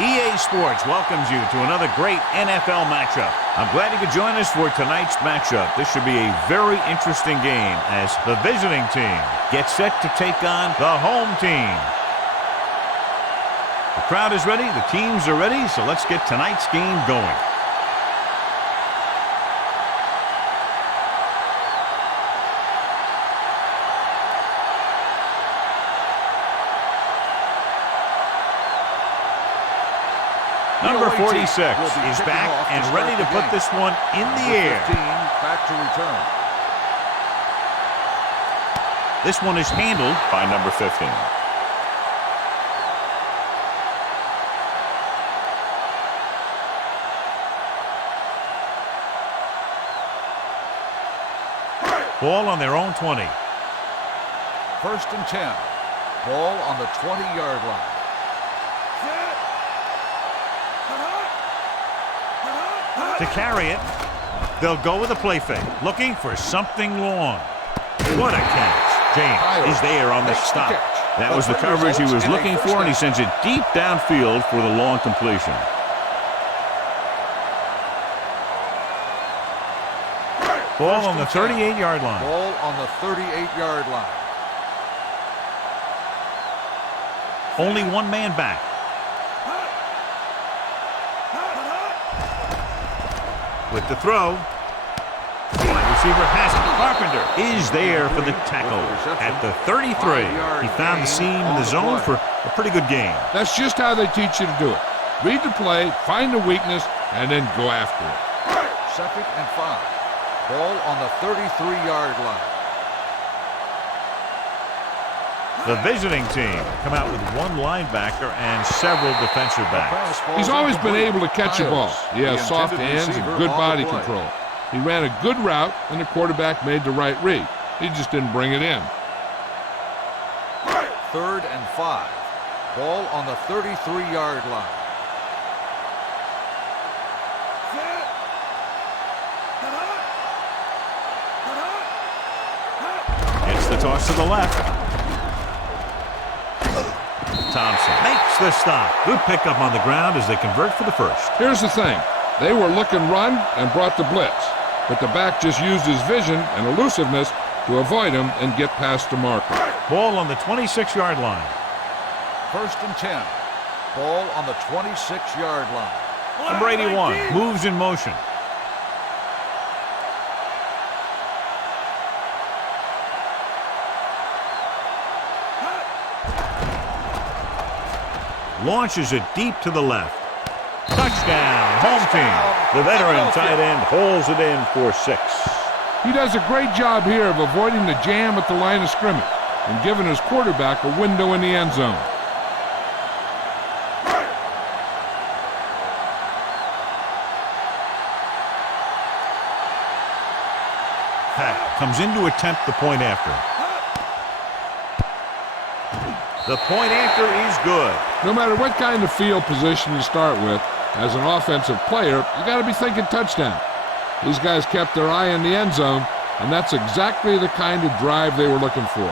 EA Sports welcomes you to another great NFL matchup. I'm glad you could join us for tonight's matchup. This should be a very interesting game as the visiting team gets set to take on the home team. The crowd is ready, the teams are ready, so let's get tonight's game going. Number 46 is back and ready to put this one in the air. Back to return. This one is handled by number 15. Ball on their own 20. 1st and 10. Ball on the 20-yard line. To carry it, they'll go with a play fake, looking for something long. What a catch. James is there on the stop. That was the coverage he was looking for, and he sends it deep downfield for the long completion. Ball on the 38-yard line. Ball on the 38-yard line. Only one man back. With the throw, wide receiver has it. Carpenter is there for the tackle at the 33. He found the seam in the zone for a pretty good game. That's just how they teach you to do it. Read the play, find the weakness, and then go after it. 2nd and 5. Ball on the 33-yard line. The visiting team come out with one linebacker and several defensive backs. He's always been able to catch a ball. He has soft hands and good body control. He ran a good route, and the quarterback made the right read. He just didn't bring it in. 3rd and 5. Ball on the 33-yard line. It's the toss to the left. Thompson makes the stop. Good pickup on the ground as they convert for the first. Here's the thing. They were looking run and brought the blitz, but the back just used his vision and elusiveness to avoid him and get past the marker. Ball on the 26-yard line. 1st and 10. Ball on the 26-yard line. Number 81 moves in motion. Launches it deep to the left. Touchdown, home team. The veteran tight end holds it in for 6. He does a great job here of avoiding the jam at the line of scrimmage and giving his quarterback a window in the end zone. Pat comes in to attempt the point after. The point after is good. No matter what kind of field position you start with, as an offensive player, you got to be thinking touchdown. These guys kept their eye on the end zone, and that's exactly the kind of drive they were looking for.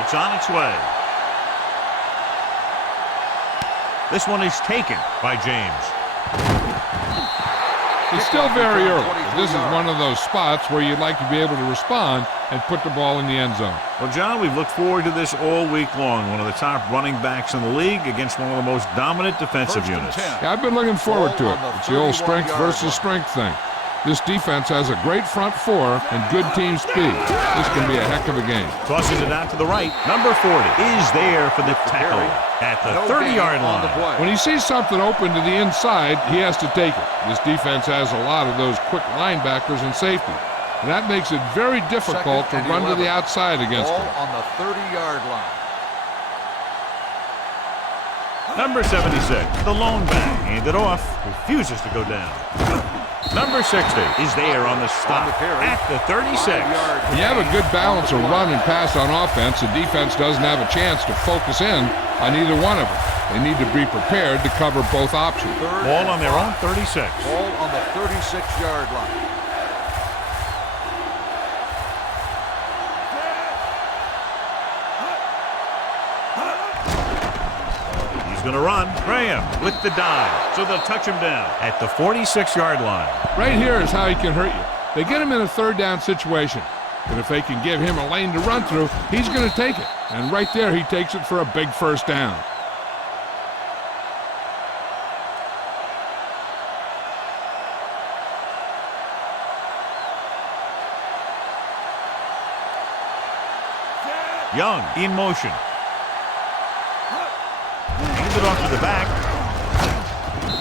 It's on its way. This one is taken by James. It's still very early. This is one of those spots where you'd like to be able to respond and put the ball in the end zone. Well, John, we've looked forward to this all week long. One of the top running backs in the league against one of the most dominant defensive units. Yeah, I've been looking forward to it. It's the old strength versus strength thing. This defense has a great front four and good team speed. This can be a heck of a game. Tosses it out to the right. Number 40 is there for the tackle at the 30-yard line. When he sees something open to the inside, he has to take it. This defense has a lot of those quick linebackers and safety. And that makes it very difficult to run to the outside against them. Ball on the 30-yard line. Number 76, the lone back, handed off, refuses to go down. Number 60 is there on the stop at the 36. When you have a good balance of run and pass on offense, the defense doesn't have a chance to focus in on either one of them. They need to be prepared to cover both options. Ball on their own 36. Ball on the 36-yard line. He's going to run. Graham with the dive. So they'll touch him down at the 46-yard line. Right here is how he can hurt you. They get him in a third down situation. But if they can give him a lane to run through, he's going to take it. And right there, he takes it for a big first down. Young in motion. Hands it off to the back.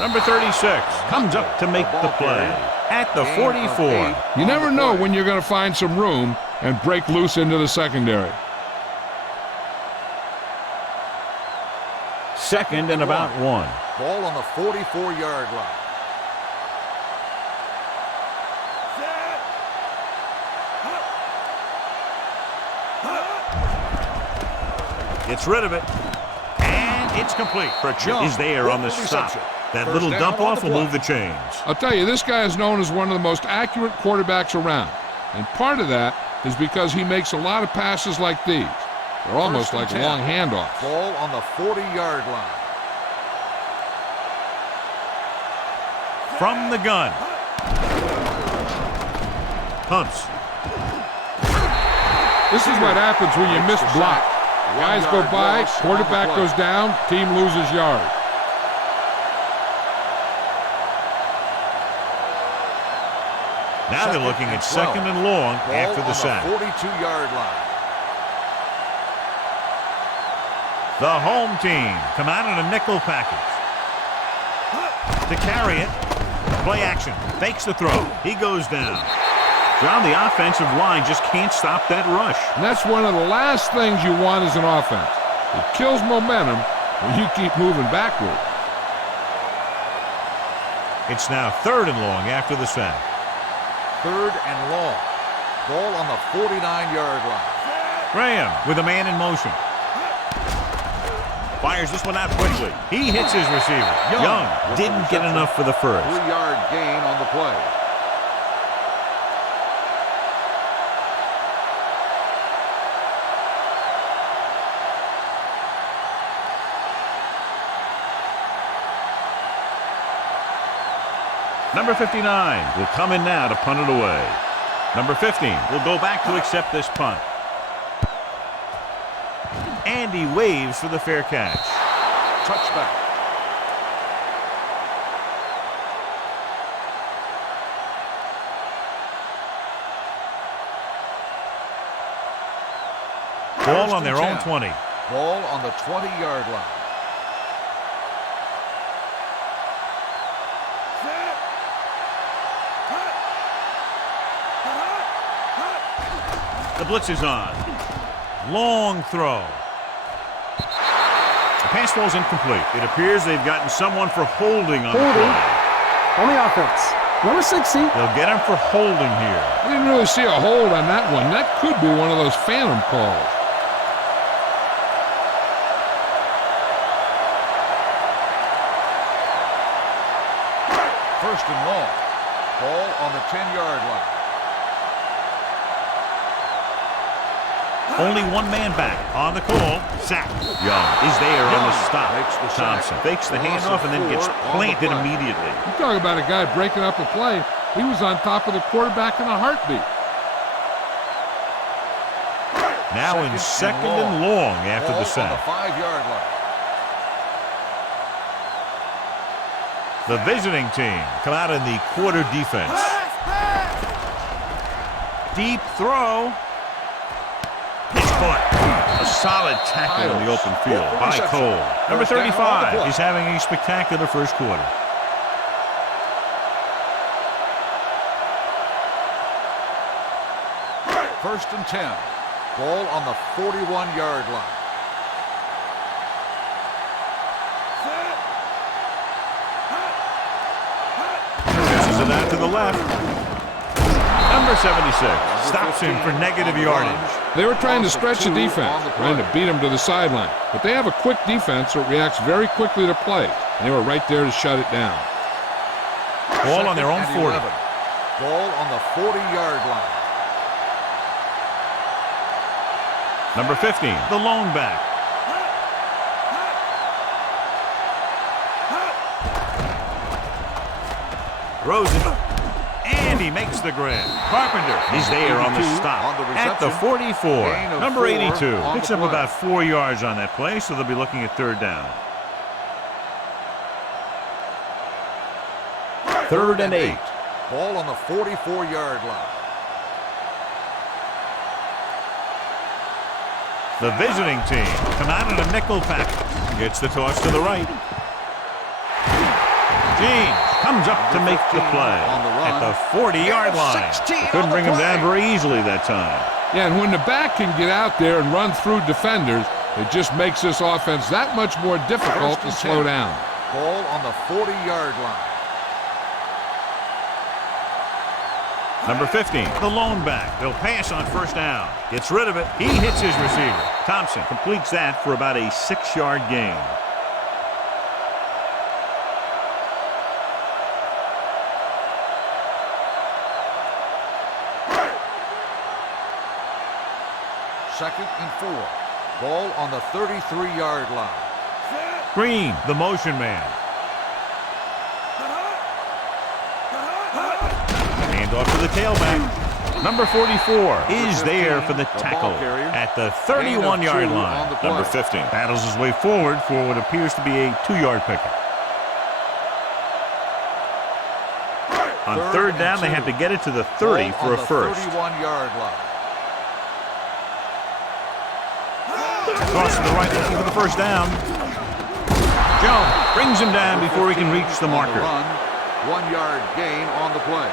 Number 36 comes up to make the play at the 44. You never know when you're going to find some room and break loose into the secondary. Second and about 1. Ball on the 44-yard line. Gets rid of it. And it's complete. Pritchard is there on the stop. That little First dump down on off the will play. move the chains. I'll tell you, this guy is known as one of the most accurate quarterbacks around. And part of that is because he makes a lot of passes like these. They're almost like First and 10. long handoffs. Ball on the 40-yard line. From the gun. Hunts. This is what happens when you miss block. Guys go by, quarterback goes down, team loses yards. Now they're looking at second and long after the sack. 42-yard line. The home team come out in a nickel package. To carry it. Play action. Fakes the throw. He goes down. John, the offensive line just can't stop that rush. And that's one of the last things you want as an offense. It kills momentum when you keep moving backward. It's now third and long after the sack. Third and long. Ball on the 49-yard line. Graham with a man in motion. Fires this one out quickly. He hits his receiver. Young didn't get enough for the first. 3-yard gain on the play. Number 59 will come in now to punt it away. Number 15 will go back to accept this punt. And he waves for the fair catch. Touchback. Ball on their own 20. Ball on the 20-yard line. The blitz is on. Long throw. The pass ball's incomplete. It appears they've gotten someone for holding on the play. On the offense. Number 60. They'll get him for holding here. I didn't really see a hold on that one. That could be one of those phantom calls. First and long. Ball on the 10-yard line. Only one man back on the call. Sack. Young is there on the stop. Makes the sack. Thompson fakes the handoff and then gets planted immediately. You talk about a guy breaking up a play. He was on top of the quarterback in a heartbeat. Now in second and long after the Ball on sack. the 5-yard line. The visiting team come out in the quarter defense. Deep throw. It's caught. A solid tackle in the open field by Cole. Number 35 is having a spectacular first quarter. First and 10. Ball on the 41-yard line. Passes it out to the left. Number 76 stops him for negative yardage. They were trying to stretch the defense, trying to beat him to the sideline. But they have a quick defense that reacts very quickly to play. And they were right there to shut it down. Ball on their own 40. Ball on the 40-yard line. Number 15, the lone back. Rosen, and he makes the grab. Carpenter is there on the stop at the 44. Number 82 picks up about 4 yards on that play, so they'll be looking at third down. 3rd and 8. Ball on the 44-yard line. The visiting team come out in a nickel pack. Gets the toss to the right. James comes up to make the play at the 40-yard line. Couldn't bring him down very easily that time. Yeah, and when the back can get out there and run through defenders, it just makes this offense that much more difficult to slow down. Ball on the 40-yard line. Number 15, the lone back. They'll pass on first down. Gets rid of it. He hits his receiver. Thompson completes that for about a 6-yard gain. Second and 4. Ball on the 33-yard line. Green, the motion man. Hand off to the tailback. Number 44 is there for the tackle at the 31-yard line. Number 15 battles his way forward for what appears to be a 2-yard pickup. On third down, they have to get it to the 30 for a first. 31-yard line. Toss to the right, looking for the first down. Jones brings him down before he can reach the marker. 1-yard gain on the play.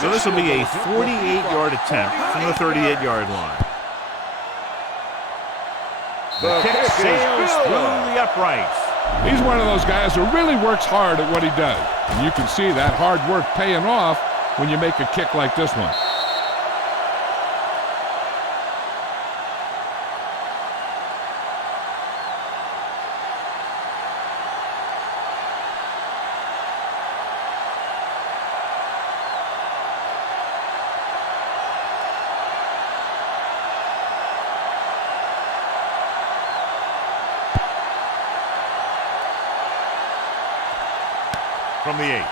So this will be a 48-yard attempt from the 38-yard line. The kick sails through the uprights. He's one of those guys who really works hard at what he does. And you can see that hard work paying off when you make a kick like this one. From the 8.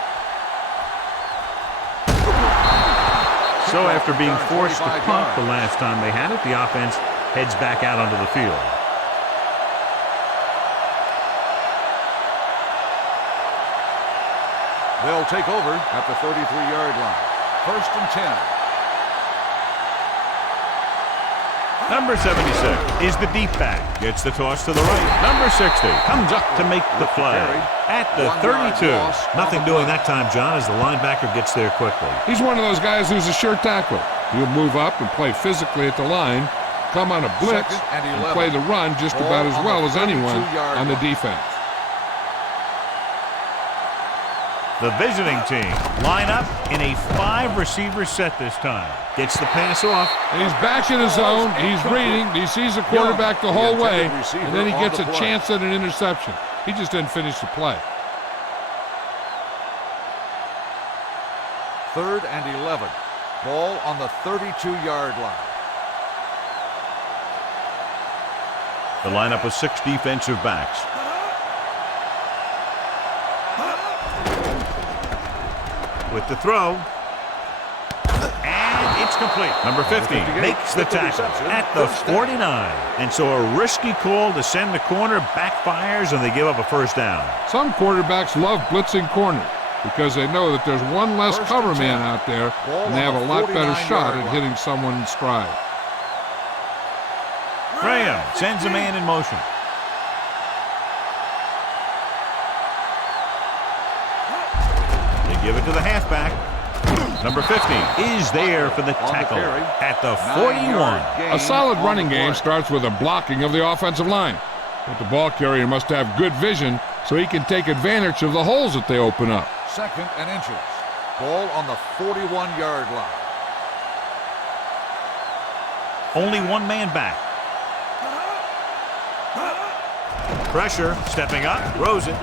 So after being forced to punt the last time they had it, the offense heads back out onto the field. They'll take over at the 33-yard line. 1st and 10. Number 76 is the deep back. Gets the toss to the right. Number 60 comes up to make the play at the 32. Nothing doing that time, John, as the linebacker gets there quickly. He's one of those guys who's a sure tackler. He'll move up and play physically at the line, come on a blitz, and play the run just about as well as anyone on the defense. The visiting team line up in a 5-receiver set this time. Gets the pass off. And he's back in his zone. He's reading. He sees the quarterback the whole way, and then he gets a chance at an interception. He just didn't finish the play. 3rd and 11. Ball on the 32-yard line. The lineup with 6 defensive backs. With the throw. And it's complete. Number 50 makes the tackle at the 49. And so a risky call to send the corner backfires, and they give up a first down. Some quarterbacks love blitzing corners because they know that there's one less cover man out there, and they have a lot better shot at hitting someone in stride. Graham sends a man in motion. They give it to the halfback. Number 50 is there for the tackle at the 41. A solid running game starts with a blocking of the offensive line. But the ball carrier must have good vision so he can take advantage of the holes that they open up. 2nd and inches. Ball on the 41-yard line. Only one man back. Pressure, stepping up, throws it.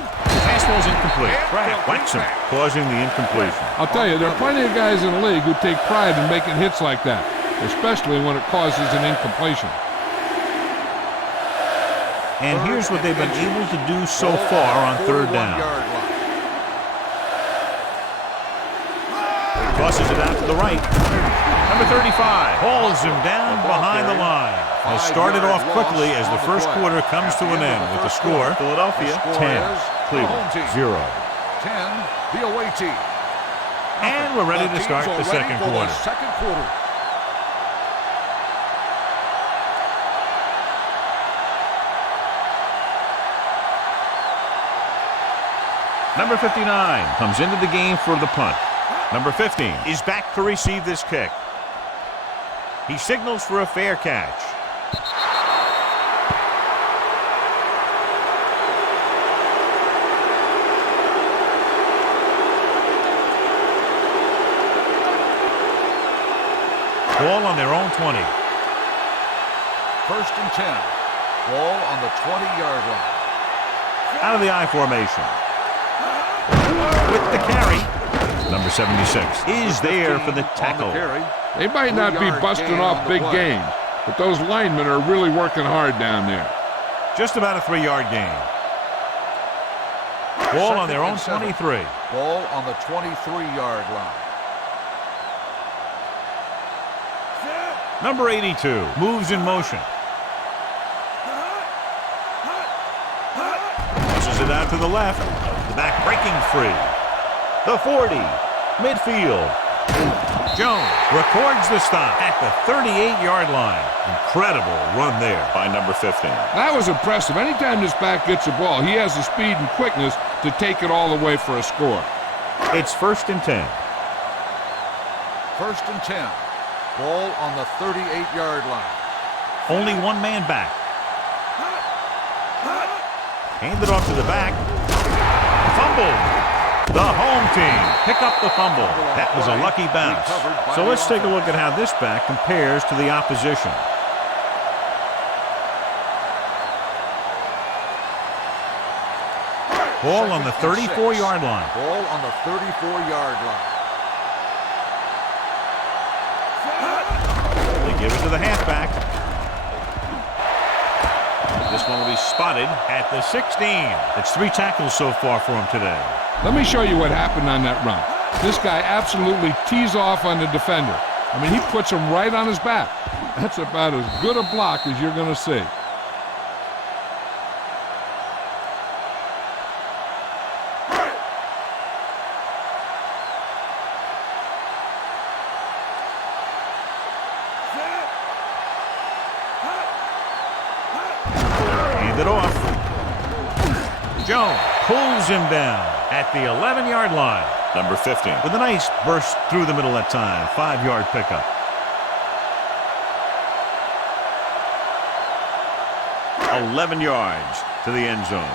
Pass ball's incomplete. Whacks him, causing the incompletion. I'll tell you, there are plenty of guys in the league who take pride in making hits like that, especially when it causes an incompletion. And here's what they've been able to do so far on 3rd down. Tosses it out to the right. Number 35 hauls him down behind the line. Has started off quickly as the first quarter comes to an end with the score, Philadelphia 10, Cleveland 0. 10, the away team. And we're ready to start the second quarter. Number 59 comes into the game for the punt. Number 15 is back to receive this kick. He signals for a fair catch. Ball on their own 20. 1st and 10. Ball on the 20-yard line. Out of the I formation. With the carry. Number 76 is there for the tackle. They might not be busting off big gains, but those linemen are really working hard down there. Just about a 3-yard gain. Ball on their own 23. Ball on the 23-yard line. Number 82 moves in motion. Tosses it out to the left. The back breaking free. The 40. Midfield. Jones records the stop at the 38-yard line. Incredible run there by number 15. That was impressive. Anytime this back gets the ball, he has the speed and quickness to take it all the way for a score. It's 1st and 10. 1st and 10. Ball on the 38-yard line. Only one man back. Handed off to the back. Fumble. The home team pick up the fumble. That was a lucky bounce. So let's take a look at how this back compares to the opposition. Ball on the 34-yard line. Ball on the 34-yard line. They give it to the halfback. This one will be spotted at the 16. It's 3 tackles so far for him today. Let me show you what happened on that run. This guy absolutely tees off on the defender. I mean, he puts him right on his back. That's about as good a block as you're going to see. Hand it off. Jones pulls him down at the 11-yard line. Number 15 with a nice burst through the middle that time. 5-yard pickup. $11 yards to the end zone.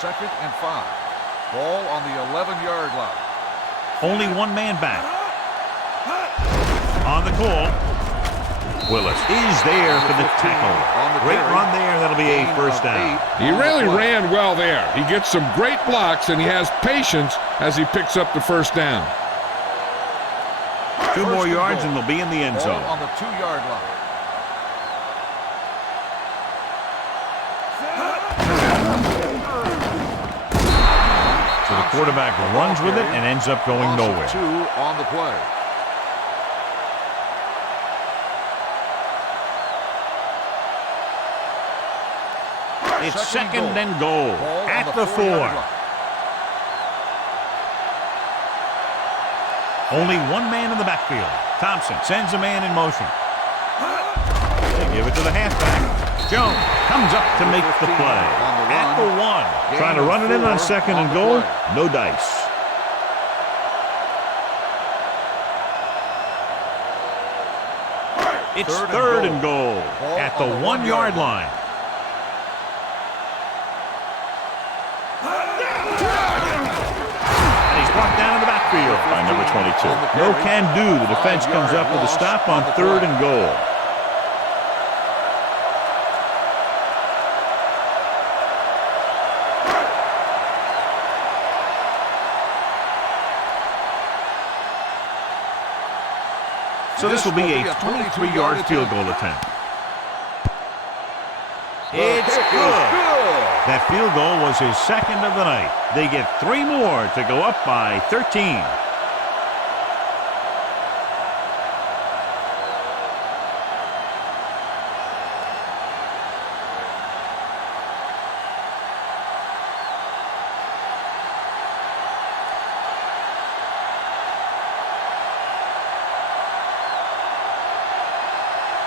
2nd and 5. Ball on the 11-yard line. Only one man back. On the call. Willis is there for the tackle. Great run there. That'll be a 1st down. He really ran well there. He gets some great blocks, and he has patience as he picks up the 1st down. 2 more yards, and they'll be in the end zone. On the 2-yard line. So the quarterback runs with it and ends up going nowhere. 2 on the play. It's 2nd and goal at the 4. Only one man in the backfield. Thompson sends a man in motion. They give it to the halfback. Jones comes up to make the play. At the 1. Trying to run it in on 2nd and goal. No dice. It's third and goal at the 1 yard line. And he's brought down in the backfield by number 22. No can do. The defense comes up with a stop on third and goal. So this will be a 23-yard field goal attempt. It's good. That field goal was his second of the night. They get 3 more to go up by 13.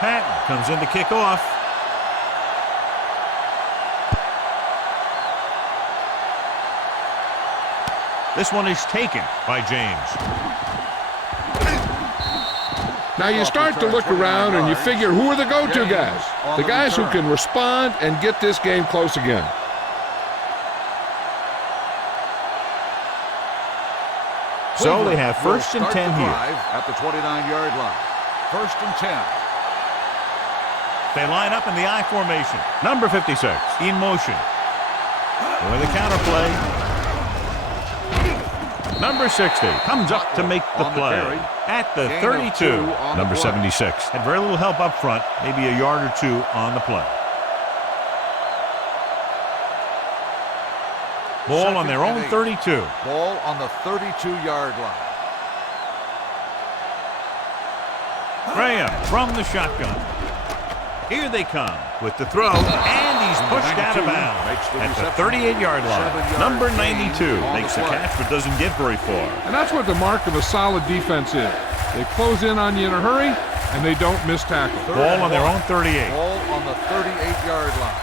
Patton comes in to kick off. This one is taken by James. Now you start to look around and you figure, who are the go-to guys? The guys who can respond and get this game close again. So they have first and 10 here. At the 29-yard line. First and 10. They line up in the I formation. Number 56 in motion. With a counterplay. Number 60 comes up to make the play at the 32. Number 76 had very little help up front, maybe a yard or two on the play. Ball on their own 32. Ball on the 32-yard line. Graham from the shotgun. Here they come with the throw, and he's pushed out of bounds at the 38-yard line. Number 92 makes the catch but doesn't get very far. And that's what the mark of a solid defense is. They close in on you in a hurry, and they don't miss tackle. Ball on their own 38. Ball on the 38-yard line.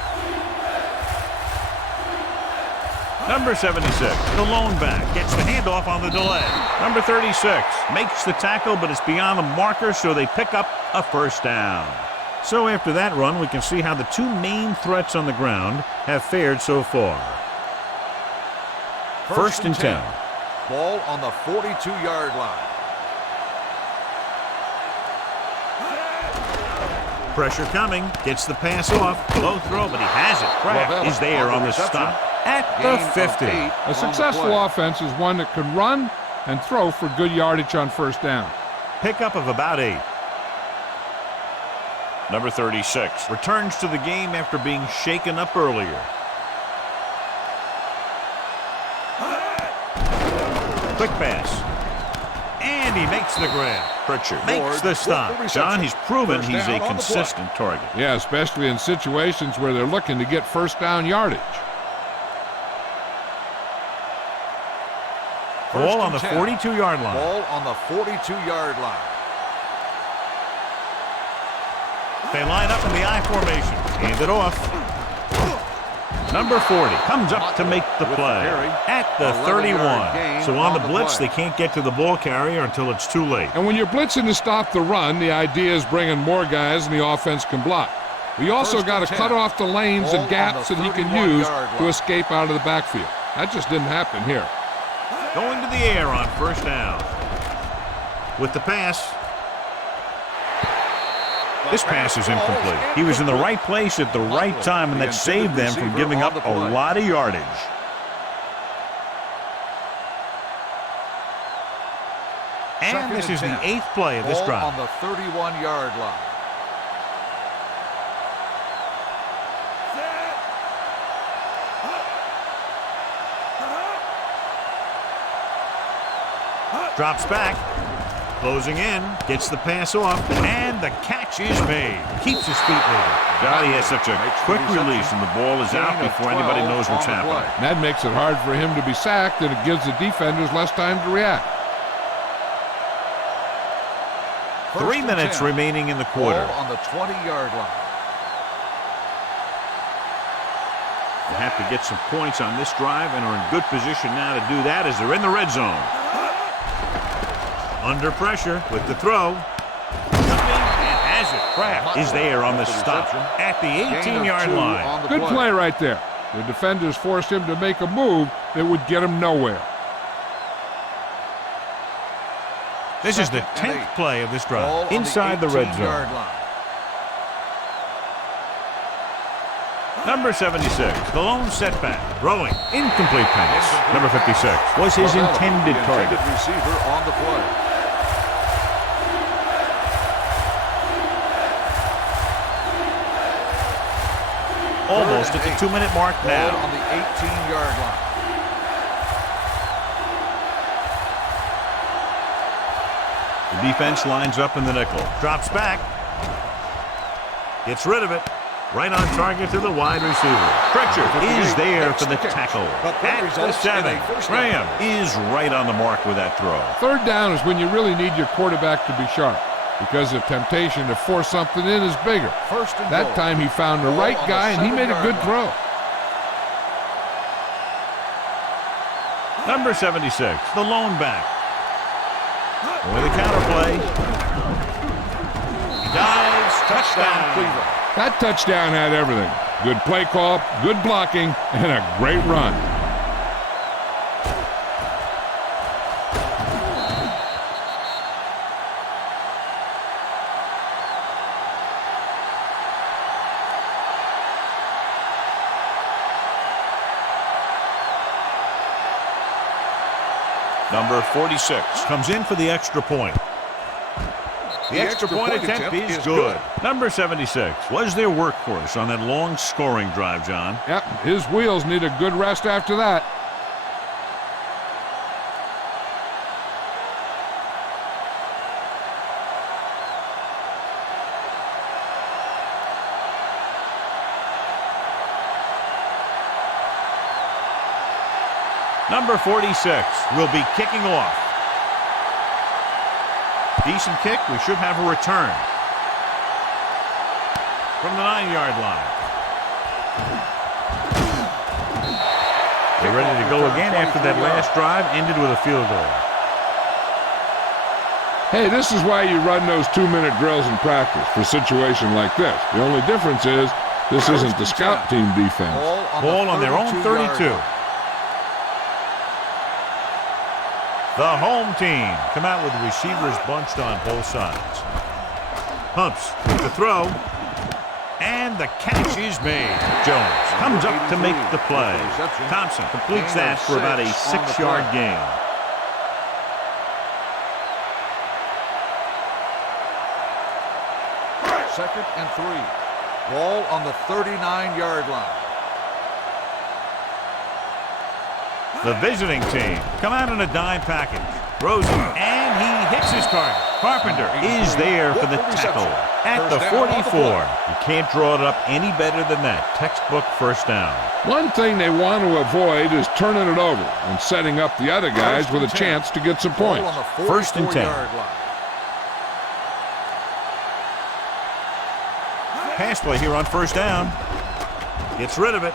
Number 76, the lone back, gets the handoff on the delay. Number 36 makes the tackle, but it's beyond the marker, so they pick up a first down. So after that run, we can see how the two main threats on the ground have fared so far. First and 10. Ball on the 42-yard line. Pressure coming, gets the pass off, low throw, but he has it. Kraft is there on the stop at the 50. A successful offense is one that can run and throw for good yardage on first down. Pickup of about 8. Number 36 returns to the game after being shaken up earlier. Quick pass. And he makes the grab. Pritchard makes the stop. John, he's proven he's a consistent target. Yeah, especially in situations where they're looking to get first down yardage. Ball on the 42-yard line. Ball on the 42-yard line. They line up in the I formation. Hand it off. Number 40 comes up to make the play at the 31. So on the blitz, they can't get to the ball carrier until it's too late. And when you're blitzing to stop the run, the idea is bringing more guys and the offense can block. We also got to cut off the lanes and gaps that he can use to escape out of the backfield. That just didn't happen here. Going to the air on first down. With the pass. This pass is incomplete. He was in the right place at the right time, and that saved them from giving up a lot of yardage. And this is the 8th play of this drive. On the 31-yard line. Drops back. Closing in, gets the pass off, and the catch is made. Keeps his feet moving. God, he has such a quick release, and the ball is out before anybody knows what's happening. And that makes it hard for him to be sacked, and it gives the defenders less time to react. 3 minutes remaining in the quarter. Ball on the 20-yard line. They have to get some points on this drive and are in good position now to do that as they're in the red zone. Under pressure with the throw. Coming and has it. Kraft is there on the stop at the 18-yard line. Good play right there. The defenders forced him to make a move that would get him nowhere. This is the 10th play of this drive. Inside the red zone. Number 76, the lone setback. Throwing, incomplete pass. Number 56 was his intended target. Receiver on the play. Almost at the 2-minute mark now. On the 18-yard line. The defense lines up in the nickel. Drops back. Gets rid of it. Right on target to the wide receiver. Pritchard is there for the tackle. At the 7. Graham is right on the mark with that throw. Third down is when you really need your quarterback to be sharp, because the temptation to force something in is bigger. That time he found the right guy and he made a good throw. Number 76, the lone back. With a counterplay. He dives. Touchdown, Cleveland. That touchdown had everything. Good play call, good blocking, and a great run. Number 46 comes in for the extra point. The extra point attempt is good. Number 76 was their workhorse on that long scoring drive, John. Yep, his wheels need a good rest after that. Number 46 will be kicking off. Decent kick. We should have a return from the 9-yard line. They're ready to go again after that last drive ended with a field goal. Hey, this is why you run those 2-minute drills in practice for a situation like this. The only difference is this isn't the scout team defense. Ball on their own 32. The home team come out with receivers bunched on both sides. Pumps with the throw. And the catch is made. Jones comes up to make the play. Thompson completes that for about a 6-yard gain. Second and 3. Ball on the 39-yard line. The visiting team come out in a dime package. Throws it, and he hits his target. Carpenter is there for the tackle at the 44. You can't draw it up any better than that. Textbook first down. One thing they want to avoid is turning it over and setting up the other guys with a chance to get some points. First and 10. Pass play here on first down. Gets rid of it.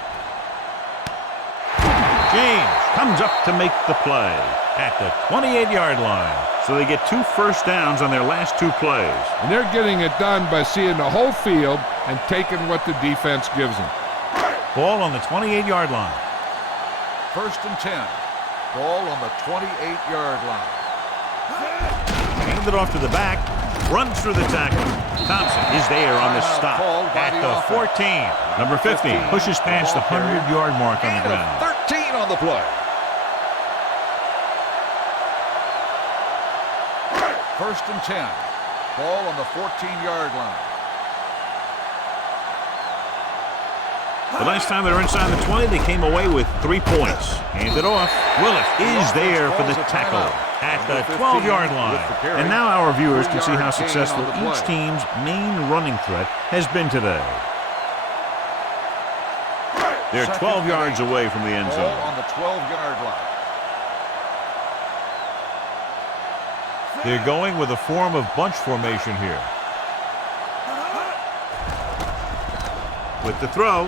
James comes up to make the play at the 28-yard line. So they get 2 first downs on their last 2 plays. And they're getting it done by seeing the whole field and taking what the defense gives them. Ball on the 28-yard line. First and 10. Ball on the 28-yard line. Hand it off to the back. Runs through the tackle. Thompson is there on the stop at the 14. Number 50 pushes past the 100-yard mark on the ground. 13 on the play. First and 10. Ball on the 14-yard line. The last time they were inside the 20, they came away with 3 points. Hand it off. Willis is there for the tackle at the 12-yard line. And now our viewers can see how successful each team's main running threat has been today. They're 12 yards away from the end zone. Ball on the 12-yard line. They're going with a form of bunch formation here. With the throw.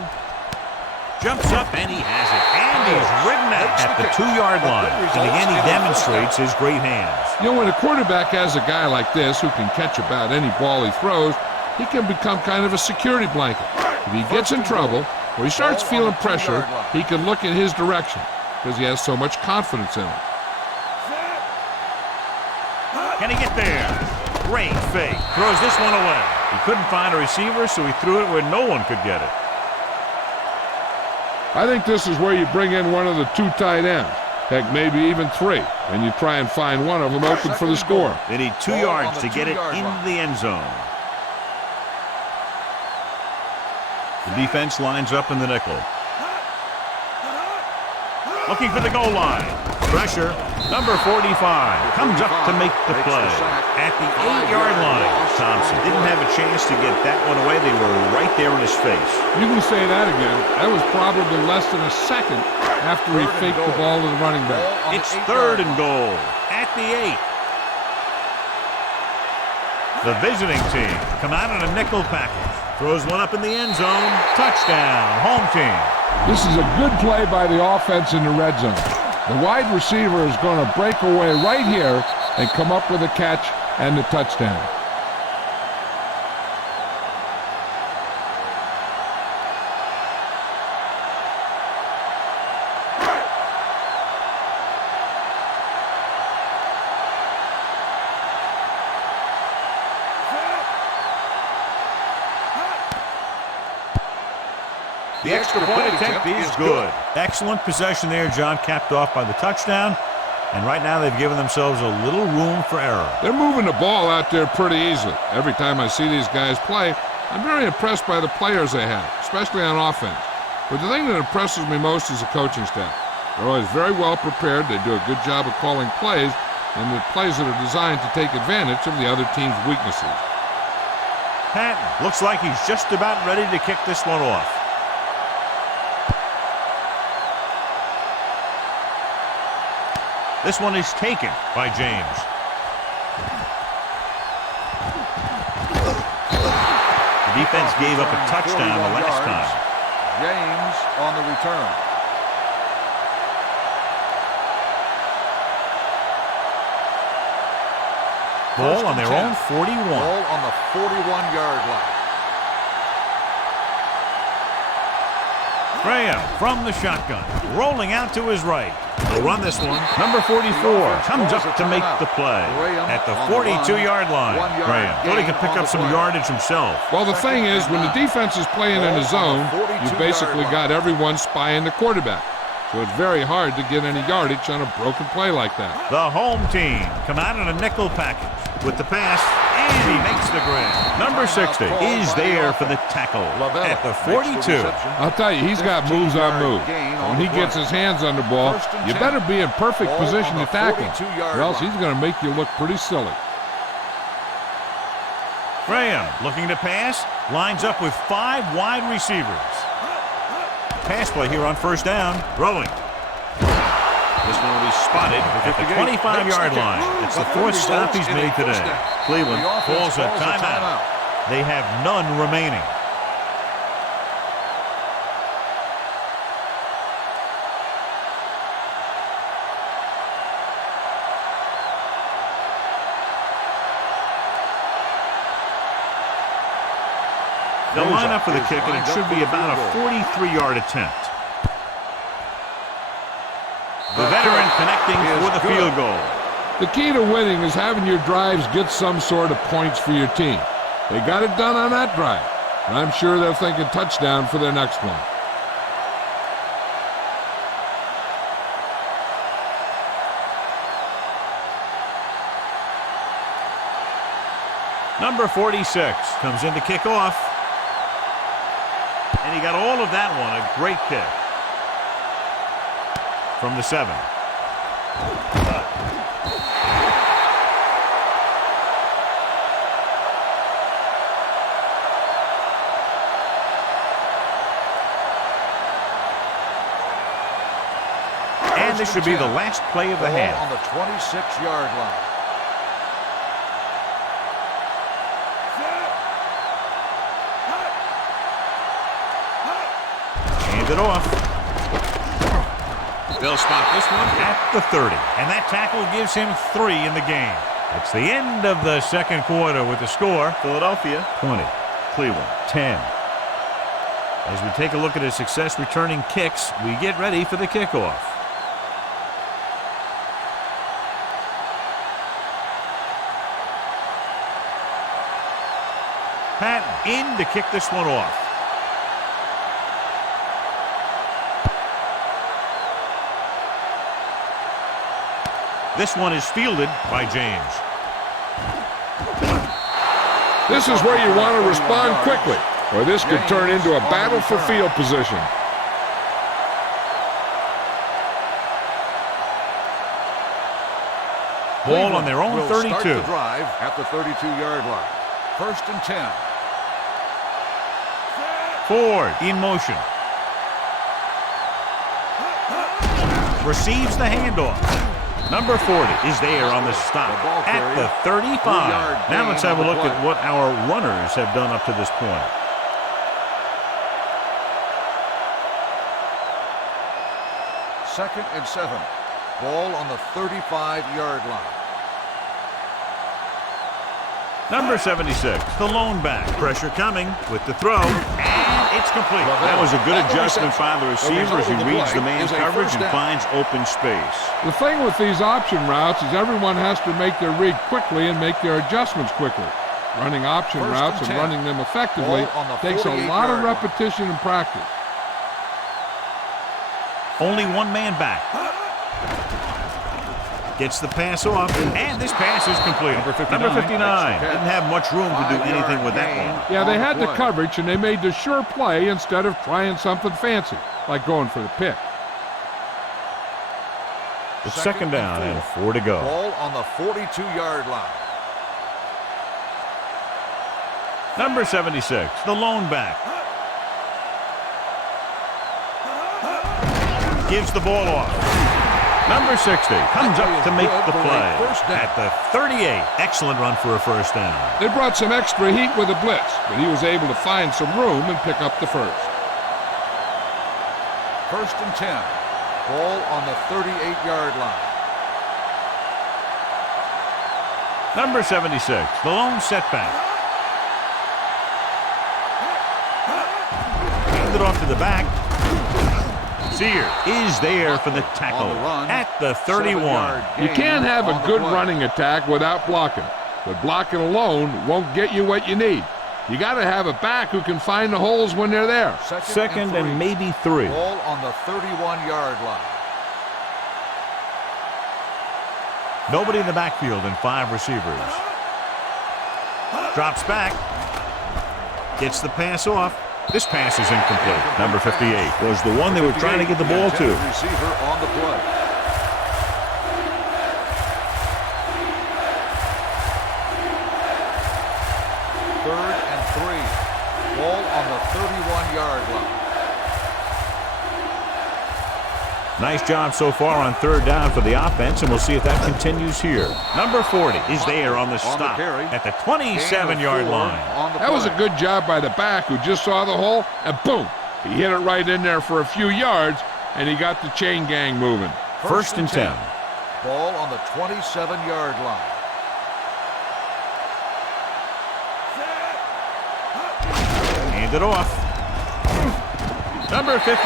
Jumps up and he has it. And he's ridden out at the 2-yard line. And again, he demonstrates his great hands. You know, when a quarterback has a guy like this who can catch about any ball he throws, he can become kind of a security blanket. If he gets in trouble or he starts feeling pressure, he can look in his direction because he has so much confidence in him. Can he get there? Great fake. Throws this one away. He couldn't find a receiver, so he threw it where no one could get it. I think this is where you bring in one of the two tight ends. Heck, maybe even three, and you try and find one of them open for the score. They need 2 yards to get it into the end zone. The defense lines up in the nickel. Looking for the goal line. Pressure. Number 45 comes up to make the play. At the 8-yard line, Thompson didn't have a chance to get that one away. They were right there in his face. You can say that again. That was probably less than a second after he faked the ball to the running back. It's 3rd and goal at the 8. The visiting team come out in a nickel package. Throws one up in the end zone. Touchdown, home team. This is a good play by the offense in the red zone. The wide receiver is going to break away right here and come up with a catch and the touchdown. The extra point attempt is good. Excellent possession there, John, capped off by the touchdown. And right now they've given themselves a little room for error. They're moving the ball out there pretty easily. Every time I see these guys play, I'm very impressed by the players they have, especially on offense. But the thing that impresses me most is the coaching staff. They're always very well prepared. They do a good job of calling plays, and the plays that are designed to take advantage of the other team's weaknesses. Patton looks like he's just about ready to kick this one off. This one is taken by James. The defense gave up a touchdown the last time. James on the return. Ball on their own 41. Ball on the 41-yard line. Graham from the shotgun, rolling out to his right. They'll run this one. Number 44 comes up to make the play at the 42-yard line. Graham thought he could pick up some yardage himself. Well, the thing is, when the defense is playing in a zone, you've basically got everyone spying the quarterback. So it's very hard to get any yardage on a broken play like that. The home team come out in a nickel package with the pass, and he makes the grab. Number 60 is there for the tackle at the 42. I'll tell you, he's got moves on moves. When he gets his hands on the ball, you better be in perfect position to tackle him, or else he's going to make you look pretty silly. Graham looking to pass, lines up with 5 wide receivers. Pass play here on first down. Throwing. This one will be spotted at the 25-yard line. It's the 4th stop he's made today. Cleveland calls a timeout. They have none remaining. They'll line up for the kick, and it should be about a 43-yard attempt. The veteran connecting for the field goal. The key to winning is having your drives get some sort of points for your team. They got it done on that drive, and I'm sure they're thinking touchdown for their next one. Number 46 comes in to kick off. And he got all of that one. A great kick. From the 7. And this should be the last play of the half. On the 26-yard line. It off. They'll spot this one at the 30. And that tackle gives him 3 in the game. It's the end of the second quarter with the score, Philadelphia 20, Cleveland, 10. As we take a look at his success returning kicks, we get ready for the kickoff. Patton in to kick this one off. This one is fielded by James. This is where you want to respond quickly, or this could turn into a battle for field position. Ball on their own 32. Start the drive at the 32-yard line. 1st and 10. Ford in motion. Receives the handoff. Number 40 is there on the stop at the 35. Now let's have a look at what our runners have done up to this point. Second and 7. Ball on the 35-yard line. Number 76, the lone back. Pressure coming with the throw, and it's complete. That was a good adjustment by the receiver as he reads the man's coverage and finds open space. The thing with these option routes is everyone has to make their read quickly and make their adjustments quickly. Running option routes and running them effectively takes a lot of repetition and practice. Only one man back. Gets the pass off, and this pass is complete. Number 59 didn't have much room to do anything with that one. Yeah, they had the coverage, and they made the sure play instead of trying something fancy, like going for the pick. It's second down and 4 to go. Ball on the 42-yard line. Number 76, the lone back. Gives the ball off. Number 60 comes up to make the play at the 38. Excellent run for a first down. They brought some extra heat with a blitz, but he was able to find some room and pick up the first. 1st and 10. Ball on the 38-yard line. Number 76, the lone setback. Hand it off to the back. Sear is there for the tackle at the 31. You can't have a good running attack without blocking, but blocking alone won't get you what you need. You got to have a back who can find the holes when they're there. Second and maybe 3. Ball on the 31-yard line. Nobody in the backfield and 5 receivers. Drops back. Gets the pass off. This pass is incomplete. Number 58 was the one they were trying to get the ball to. Receiver on the play. Third and 3. Ball on the 31-yard line. Nice job so far on third down for the offense, and we'll see if that continues here. Number 40 is there on the stop at the 27-yard line. That was a good job by the back who just saw the hole, and boom, he hit it right in there for a few yards, and he got the chain gang moving. First and 10. Ball on the 27-yard line. Hand it off. Number 53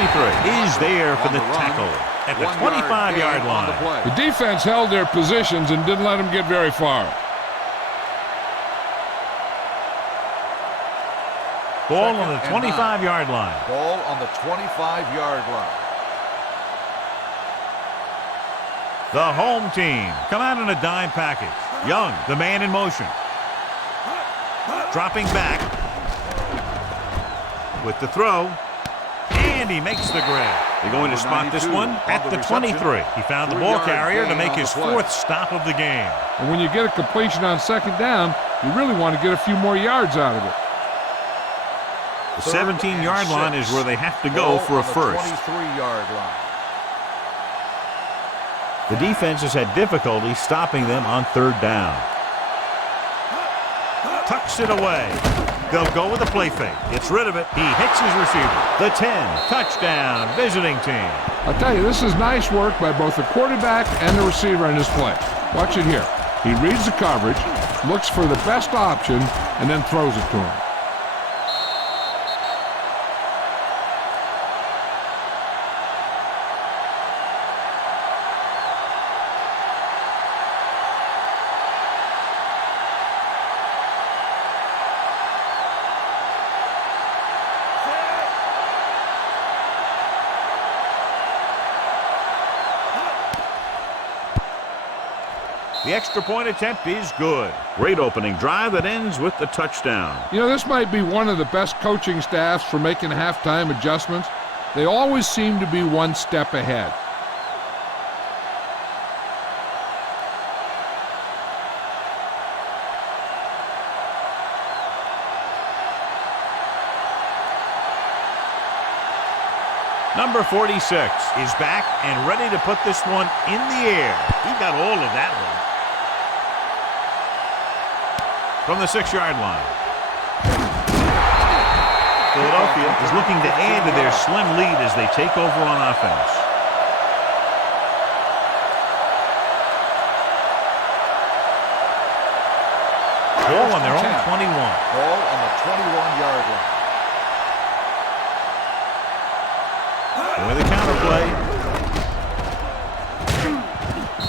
is there for the tackle at the 25-yard line. The defense held their positions and didn't let them get very far. Ball on the 25-yard line. Ball on the 25-yard line. The home team come out in a dime package. Young, the man in motion. Dropping back with the throw. And he makes the grab. They're going to spot this one at the 23. He found the ball carrier to make his 4th stop of the game. And when you get a completion on second down, you really want to get a few more yards out of it. The 17-yard line is where they have to go for a first. 23-yard line. The defense has had difficulty stopping them on third down. Tucks it away. They'll go with a play fake. Gets rid of it. He hits his receiver. The 10. Touchdown. Visiting team. I'll tell you, this is nice work by both the quarterback and the receiver in this play. Watch it here. He reads the coverage, looks for the best option, and then throws it to him. The extra point attempt is good. Great opening drive that ends with the touchdown. You know, this might be one of the best coaching staffs for making halftime adjustments. They always seem to be one step ahead. Number 46 is back and ready to put this one in the air. He got all of that one. From the 6-yard line. Philadelphia is looking to add to their slim lead as they take over on offense. Ball on their own 21. Ball on the 21-yard line. With a counter play.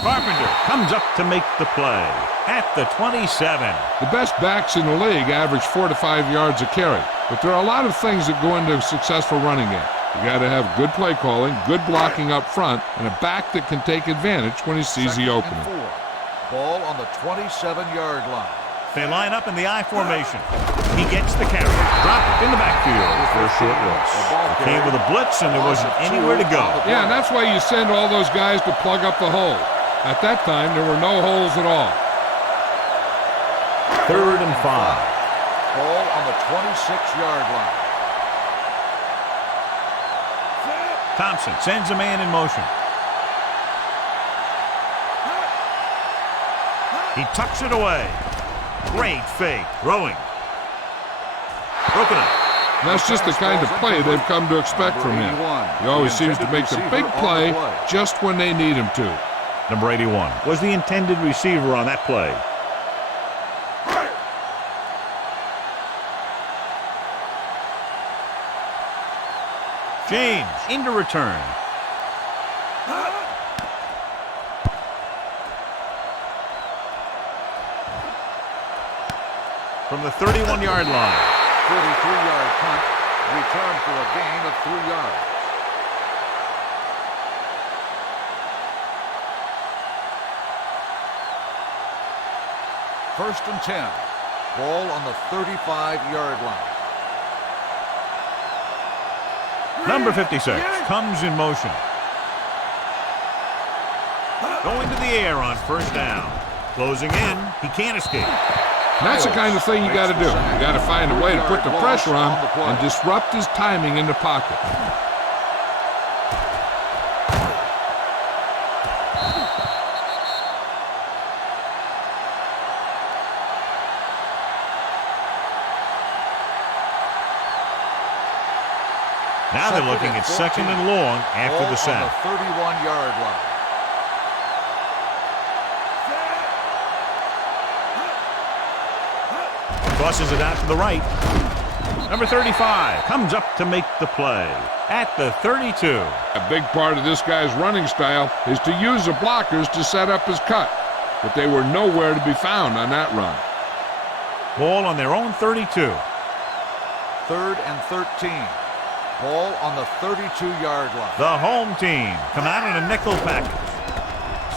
Carpenter comes up to make the play at the 27. The best backs in the league average 4 to 5 yards a carry, but there are a lot of things that go into a successful running game. You got to have good play calling, good blocking up front, and a back that can take advantage when he sees the opening. Ball on the 27-yard line. They line up in the I formation. He gets the carry. Dropped in the backfield for a short loss. It came with a blitz, and there wasn't anywhere to go. Yeah, and that's why you send all those guys to plug up the hole. At that time, there were no holes at all. 3rd and 5. Ball on the 26-yard line. Thompson sends a man in motion. He tucks it away. Great fake. Throwing. Broken up. And that's just the kind of play they've come to expect from him. He always seems to make the big play just when they need him to. Number 81 was the intended receiver on that play. James into return. From the 31-yard line. 43-yard punt. Return for a gain of 3 yards. First and 10. Ball on the 35-yard line. Number 56 comes in motion. Going to the air on first down. Closing in. He can't escape. That's the kind of thing you got to do. You got to find a way to put the pressure on and disrupt his timing in the pocket. Now they're looking at 2nd and long after the sack. On the 31-yard line. Crosses it out to the right. Number 35 comes up to make the play at the 32. A big part of this guy's running style is to use the blockers to set up his cut, but they were nowhere to be found on that run. Ball on their own 32. 3rd and 13. Ball on the 32-yard line. The home team come out in a nickel package.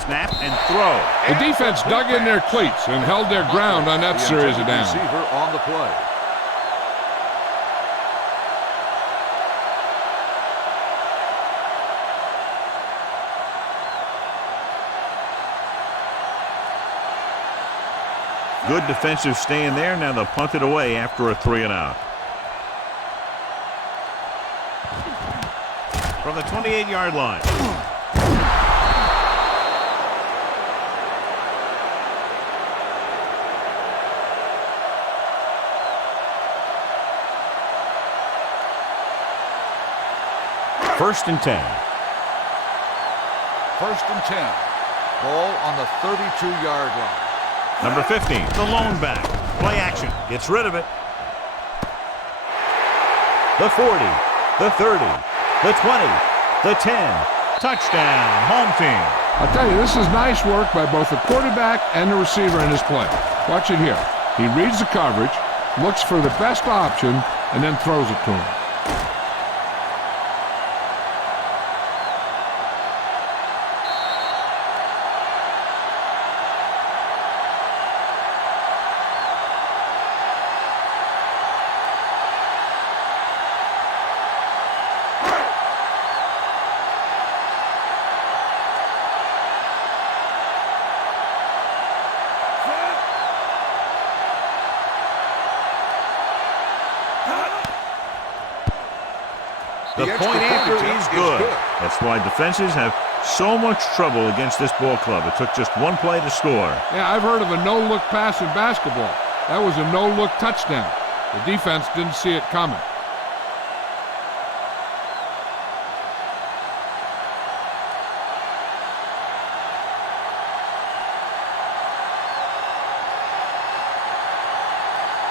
Snap and throw. The defense dug in their cleats and held their ground on that series of downs. Receiver on the play. Good defensive stand there. Now they'll punt it away after a 3-and-out. From the 28-yard line. First and 10. First and 10. Ball on the 32-yard line. Number 15, the lone back. Play action. Gets rid of it. The 40, the 30, the 20, the 10. Touchdown, home team. I'll tell you, this is nice work by both the quarterback and the receiver in his play. Watch it here. He reads the coverage, looks for the best option, and then throws it to him. The point after is good. That's why defenses have so much trouble against this ball club. It took just one play to score. Yeah, I've heard of a no-look pass in basketball. That was a no-look touchdown. The defense didn't see it coming.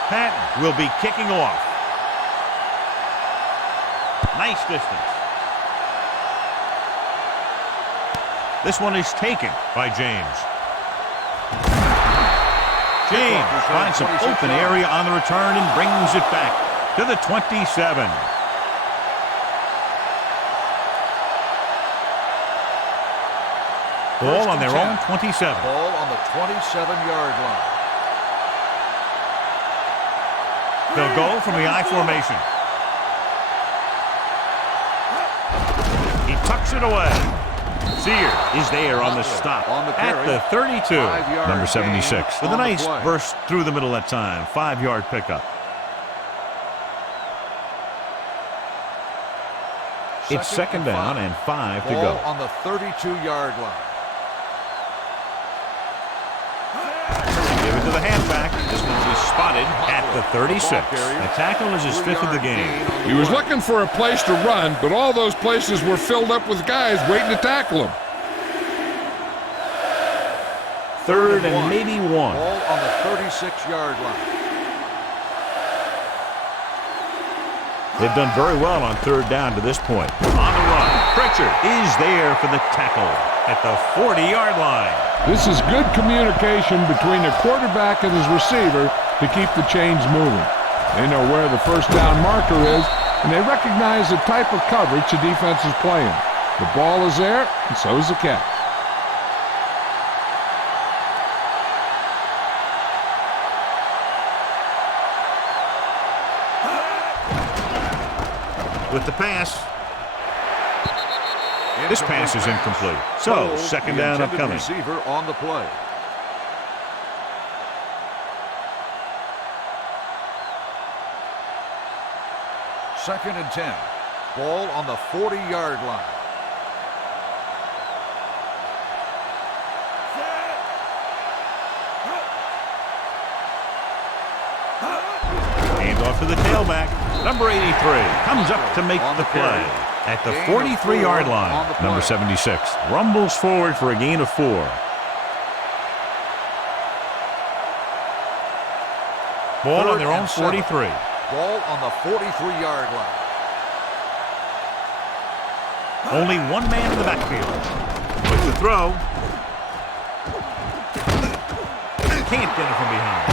Patton will be kicking off. Nice distance. This one is taken by James. James finds some open area on the return and brings it back to the 27. Ball on their own 27. Ball on the 27-yard line. They'll go from the I formation. He tucks it away. Sear is there on the stop at the 32. Number 76 with a nice burst through the middle that time. 5-yard pickup. It's second down and 5 to go. On the 32-yard line. Give it to the halfback. This one is spotted at the 36. The tackle is his 5th of the game. He was looking for a place to run, but all those places were filled up with guys waiting to tackle him. 3rd and maybe 1. Ball on the 36-yard line. They've done very well on 3rd down to this point. On the run, Pritchard is there for the tackle at the 40-yard line. This is good communication between the quarterback and his receiver to keep the chains moving. They know where the first down marker is, and they recognize the type of coverage the defense is playing. The ball is there, and so is the catch. With the pass. This pass is incomplete. So, second down upcoming. Receiver on the play. Second and 10. Ball on the 40-yard line. Hand off to the tailback. Number 83 comes up to make the play at the 43-yard line. Number 76 rumbles forward for a gain of 4. Ball on their own 43. Ball on the 43-yard line. Only one man in the backfield. With the throw. Can't get it from behind.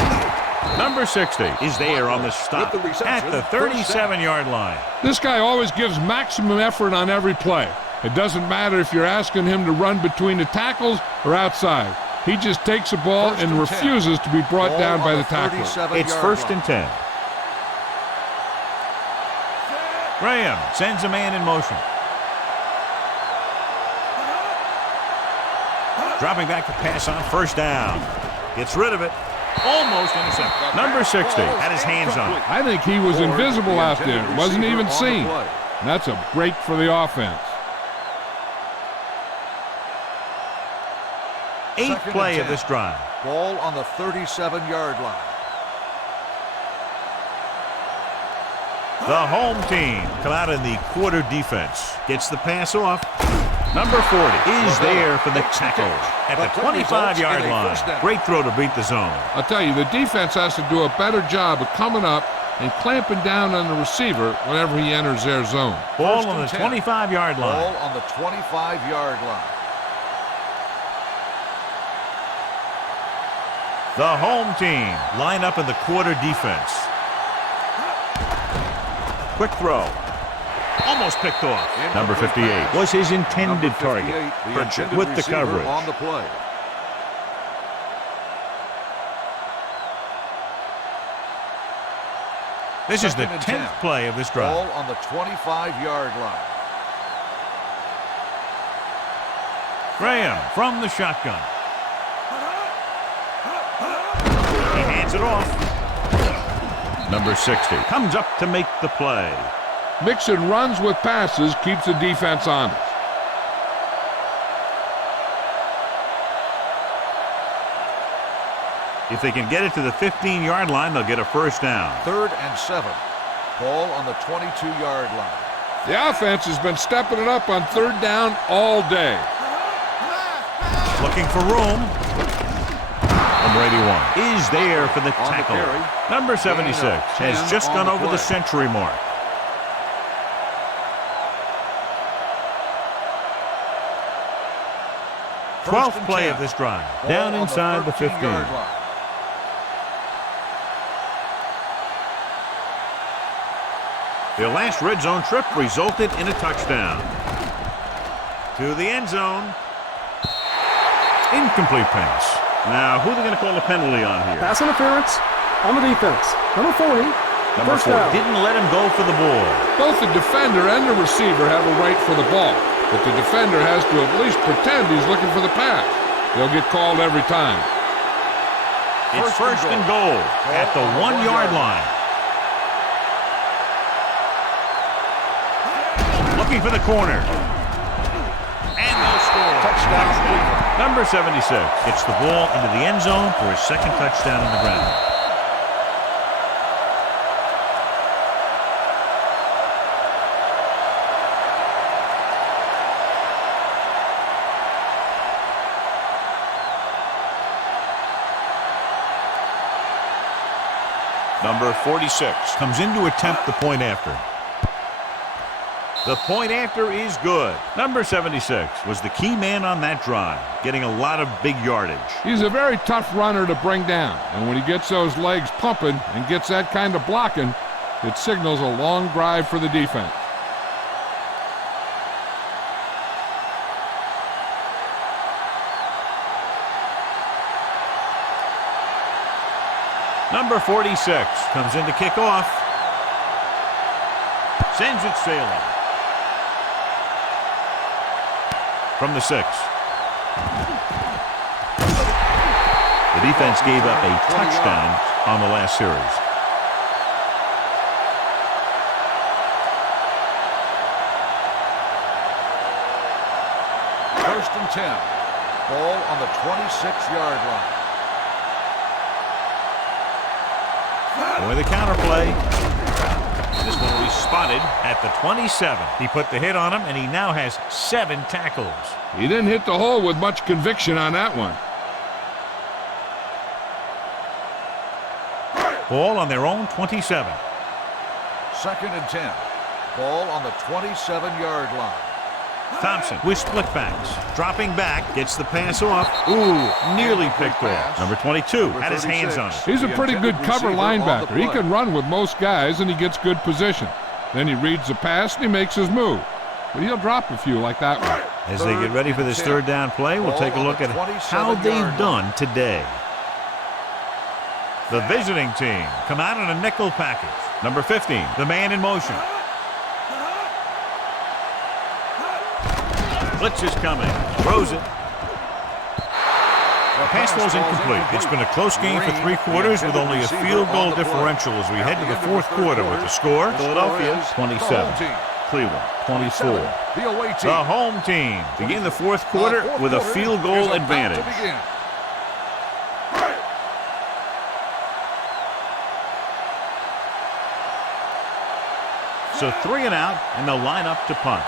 Number 60 is there on the stop at the 37-yard line. This guy always gives maximum effort on every play. It doesn't matter if you're asking him to run between the tackles or outside. He just takes the ball and refuses to be brought down by the tackler. It's 1st and 10. Graham sends a man in motion. Dropping back to pass on 1st down. Gets rid of it. Almost intercepted. Number 60 had his hands on it. I think he was invisible out there. Wasn't even seen. And that's a break for the offense. 8th play of this drive. Ball on the 37-yard line. The home team come out in the quarter defense. Gets the pass off. Number 40 is there for the tackle at the 25-yard line. Great throw to beat the zone. I'll tell you, the defense has to do a better job of coming up and clamping down on the receiver whenever he enters their zone. Ball on the 25-yard line. Ball on the 25-yard line. The home team line up in the quarter defense. Quick throw. Almost picked off. Number 58 was his intended target. Pritchard with the coverage. On the play. This is the 10th play of this drive. Ball on the 25-yard line. Graham from the shotgun. He hands it off. Number 60 comes up to make the play. Mixing runs with passes keeps the defense honest. If they can get it to the 15-yard line, they'll get a first down. 3rd and 7. Ball on the 22-yard line. The offense has been stepping it up on 3rd down all day. Looking for room. Number 81 is there for the tackle. Number 76 has just gone over the century mark. 12th play of this drive. Down inside the 15. Their last red zone trip resulted in a touchdown. To the end zone. Incomplete pass. Now, who are they going to call a penalty on here? Pass interference on the defense. Number 40. Number First 4 down. didn't let him go for the ball. Both the defender and the receiver have a right for the ball, but the defender has to at least pretend he's looking for the pass. They'll get called every time. It's first and goal at the 1-yard line. Looking for the corner. And they'll score. Touchdown. Number 76 gets the ball into the end zone for his second touchdown on the ground. Number 46 comes in to attempt the point after. The point after is good. Number 76 was the key man on that drive, getting a lot of big yardage. He's a very tough runner to bring down, and when he gets those legs pumping and gets that kind of blocking, it signals a long drive for the defense. Number 46 comes in to kick off. Sends it sailing. From the 6. The defense gave up a touchdown on the last series. First and 10. Ball on the 26-yard line. Boy, the counter play. This one will be spotted at the 27. He put the hit on him, and he now has 7 tackles. He didn't hit the hole with much conviction on that one. Ball on their own 27. 2nd and 10. Ball on the 27-yard line. Thompson with split backs. Dropping back, gets the pass off. Ooh, nearly picked off. Number 22 had his hands on it. He's a pretty good cover linebacker. He can run with most guys, and he gets good position. Then he reads the pass, and he makes his move. But he'll drop a few like that one. As they get ready for this 3rd down play, we'll take a look at how they've done today. The visiting team come out in a nickel package. Number 15, the man in motion. Blitz is coming. Throws it. The pass ball's incomplete. It's been a close game for 3 quarters with only a field goal differential as we head to the 4th quarter with the score. Philadelphia 27. Cleveland 24. The home team begin the 4th quarter with a field goal advantage. So 3 and out, and they'll line up to punt.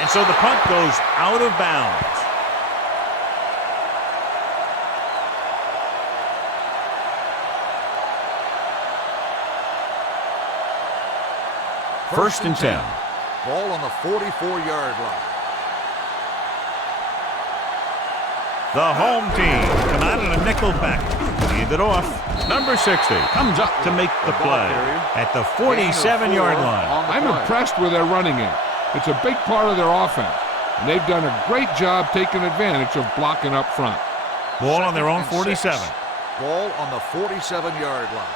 And so the punt goes out of bounds. First and 10. Ball on the 44-yard line. The home team come out in a nickel package. Hand it off. Number 60 comes up to make the play at the 47-yard line. I'm impressed with their running game. It's a big part of their offense, and they've done a great job taking advantage of blocking up front. Ball on their own 47. Ball on the 47-yard line.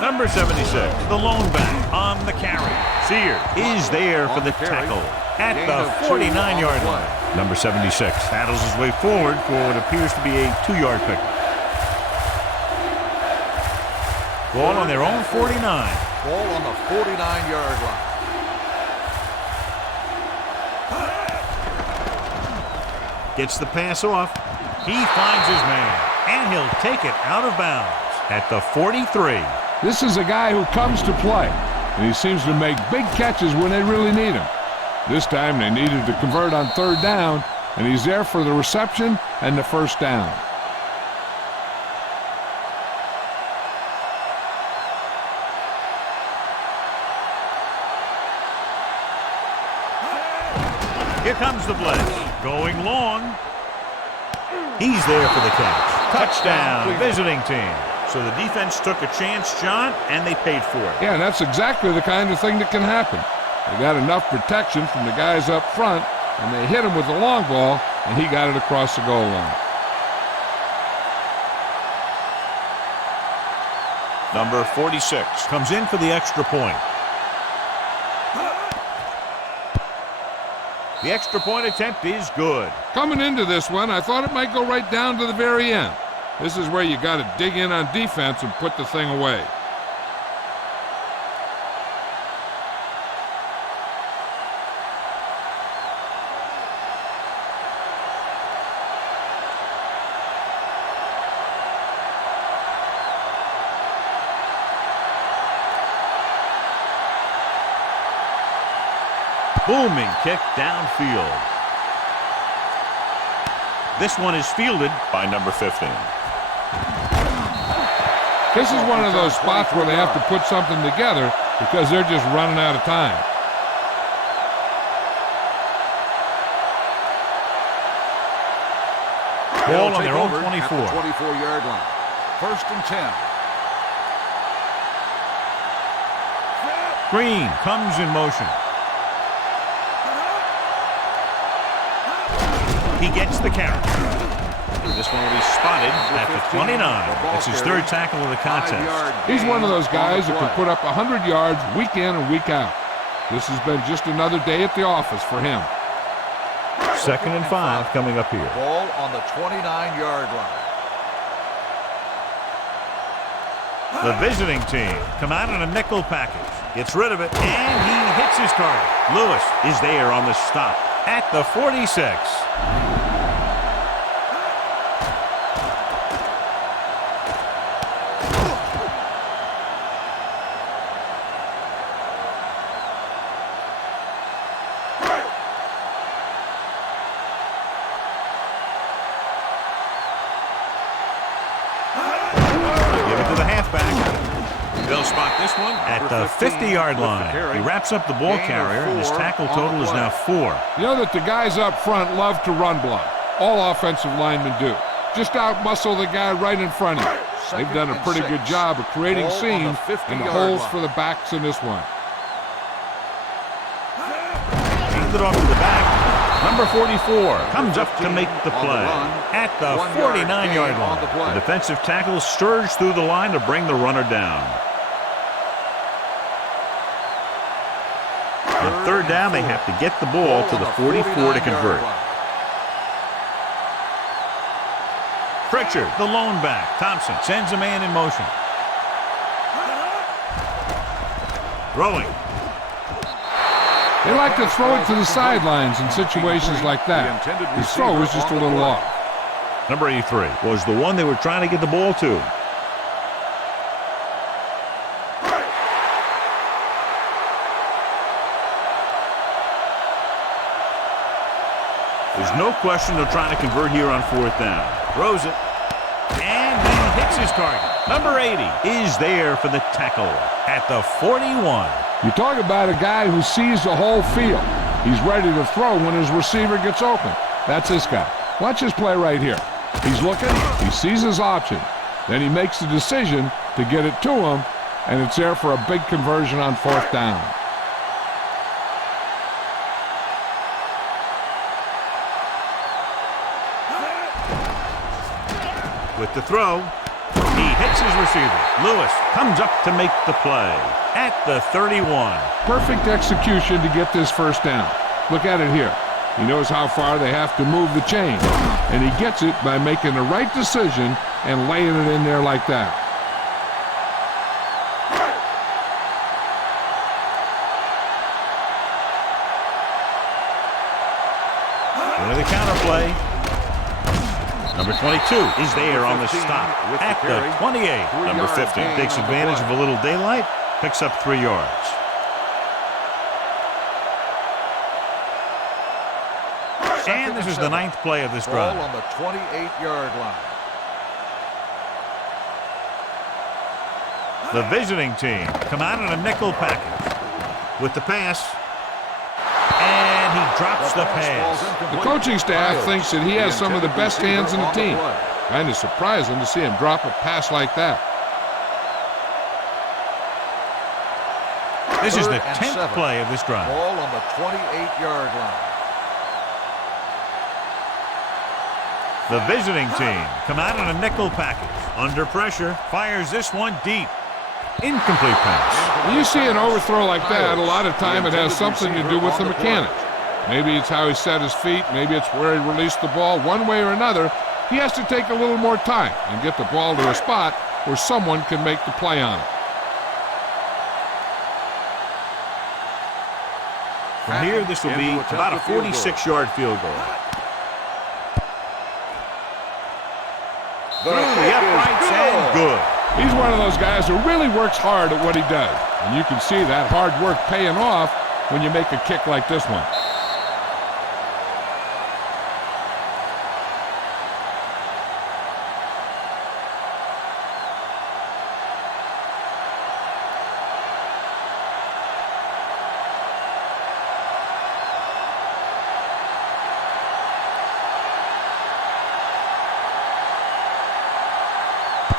Number 76, the lone back on the carry. Sears is there for the tackle at the 49-yard line. Number 76 battles his way forward for what appears to be a 2-yard pickup. Ball on their own 49. Ball on the 49-yard line. Gets the pass off. He finds his man, and he'll take it out of bounds at the 43. This is a guy who comes to play, and he seems to make big catches when they really need him. This time they needed to convert on 3rd down, and he's there for the reception and the 1st down. Here comes the blitz. Going long. He's there for the catch. Touchdown, visiting team. So the defense took a chance, John, and they paid for it. Yeah, that's exactly the kind of thing that can happen. They got enough protection from the guys up front, and they hit him with the long ball, and he got it across the goal line. Number 46 comes in for the extra point. The extra point attempt is good. Coming into this one, I thought it might go right down to the very end. This is where you got to dig in on defense and put the thing away. Booming kick downfield. This one is fielded by number 15. This is one of those spots where they have to put something together because they're just running out of time. Ball on their own 24. 24-yard line. 1st and 10. Green comes in motion. He gets the carry. This one will be spotted at the 29. It's his 3rd tackle of the contest. He's one of those guys that can put up 100 yards week in and week out. This has been just another day at the office for him. 2nd and 5 coming up here. Ball on the 29-yard line. The visiting team come out in a nickel package. Gets rid of it, and he hits his target. Lewis is there on the stop at the 46. They'll spot this one at the 50-yard line. He wraps up the ball carrier, and his tackle total is now 4. You know that the guys up front love to run block. All offensive linemen do. Just out-muscle the guy right in front of you. They've done a pretty good job of creating seams and the holes for the backs in this one. Hands it off to the back. Number 44 comes up to make the play at the 49-yard line. The defensive tackle surged through the line to bring the runner down. On 3rd down, they have to get the ball to the 44 to convert. Pritchard, the lone back. Thompson sends a man in motion. Throwing. They like to throw it to the sidelines in situations like that. His throw was just a little off. Number 83 was the one they were trying to get the ball to. There's no question they're trying to convert here on 4th down. Throws it, and he hits his target. Number 80 is there for the tackle at the 41. You talk about a guy who sees the whole field. He's ready to throw when his receiver gets open. That's this guy. Watch his play right here. He's looking, he sees his option. Then he makes the decision to get it to him, and it's there for a big conversion on 4th down. With the throw, he hits his receiver. Lewis comes up to make the play at the 31. Perfect execution to get this first down. Look at it here. He knows how far they have to move the chain, and he gets it by making the right decision and laying it in there like that. Into the counter play. Number 22 is there on the stop at the 28. Number 50 takes advantage of a little daylight, picks up 3 yards. And this is the 9th play of this drive. Ball on the 28-yard line. The visiting team come out in a nickel package with the pass. And he drops the pass. The coaching staff thinks that he has some of the best hands in the team. Kind of surprising to see him drop a pass like that. This is the 10th play of this drive. Ball on the 28-yard line. The visiting team come out in a nickel package. Under pressure, fires this one deep. Incomplete pass. When you see an overthrow like that, a lot of time it has something to do with the mechanics. Maybe it's how he set his feet. Maybe it's where he released the ball. One way or another, he has to take a little more time and get the ball to a spot where someone can make the play on it. From here, this will be about a 46-yard field goal. Through the uprights and good. He's one of those guys who really works hard at what he does. And you can see that hard work paying off when you make a kick like this one.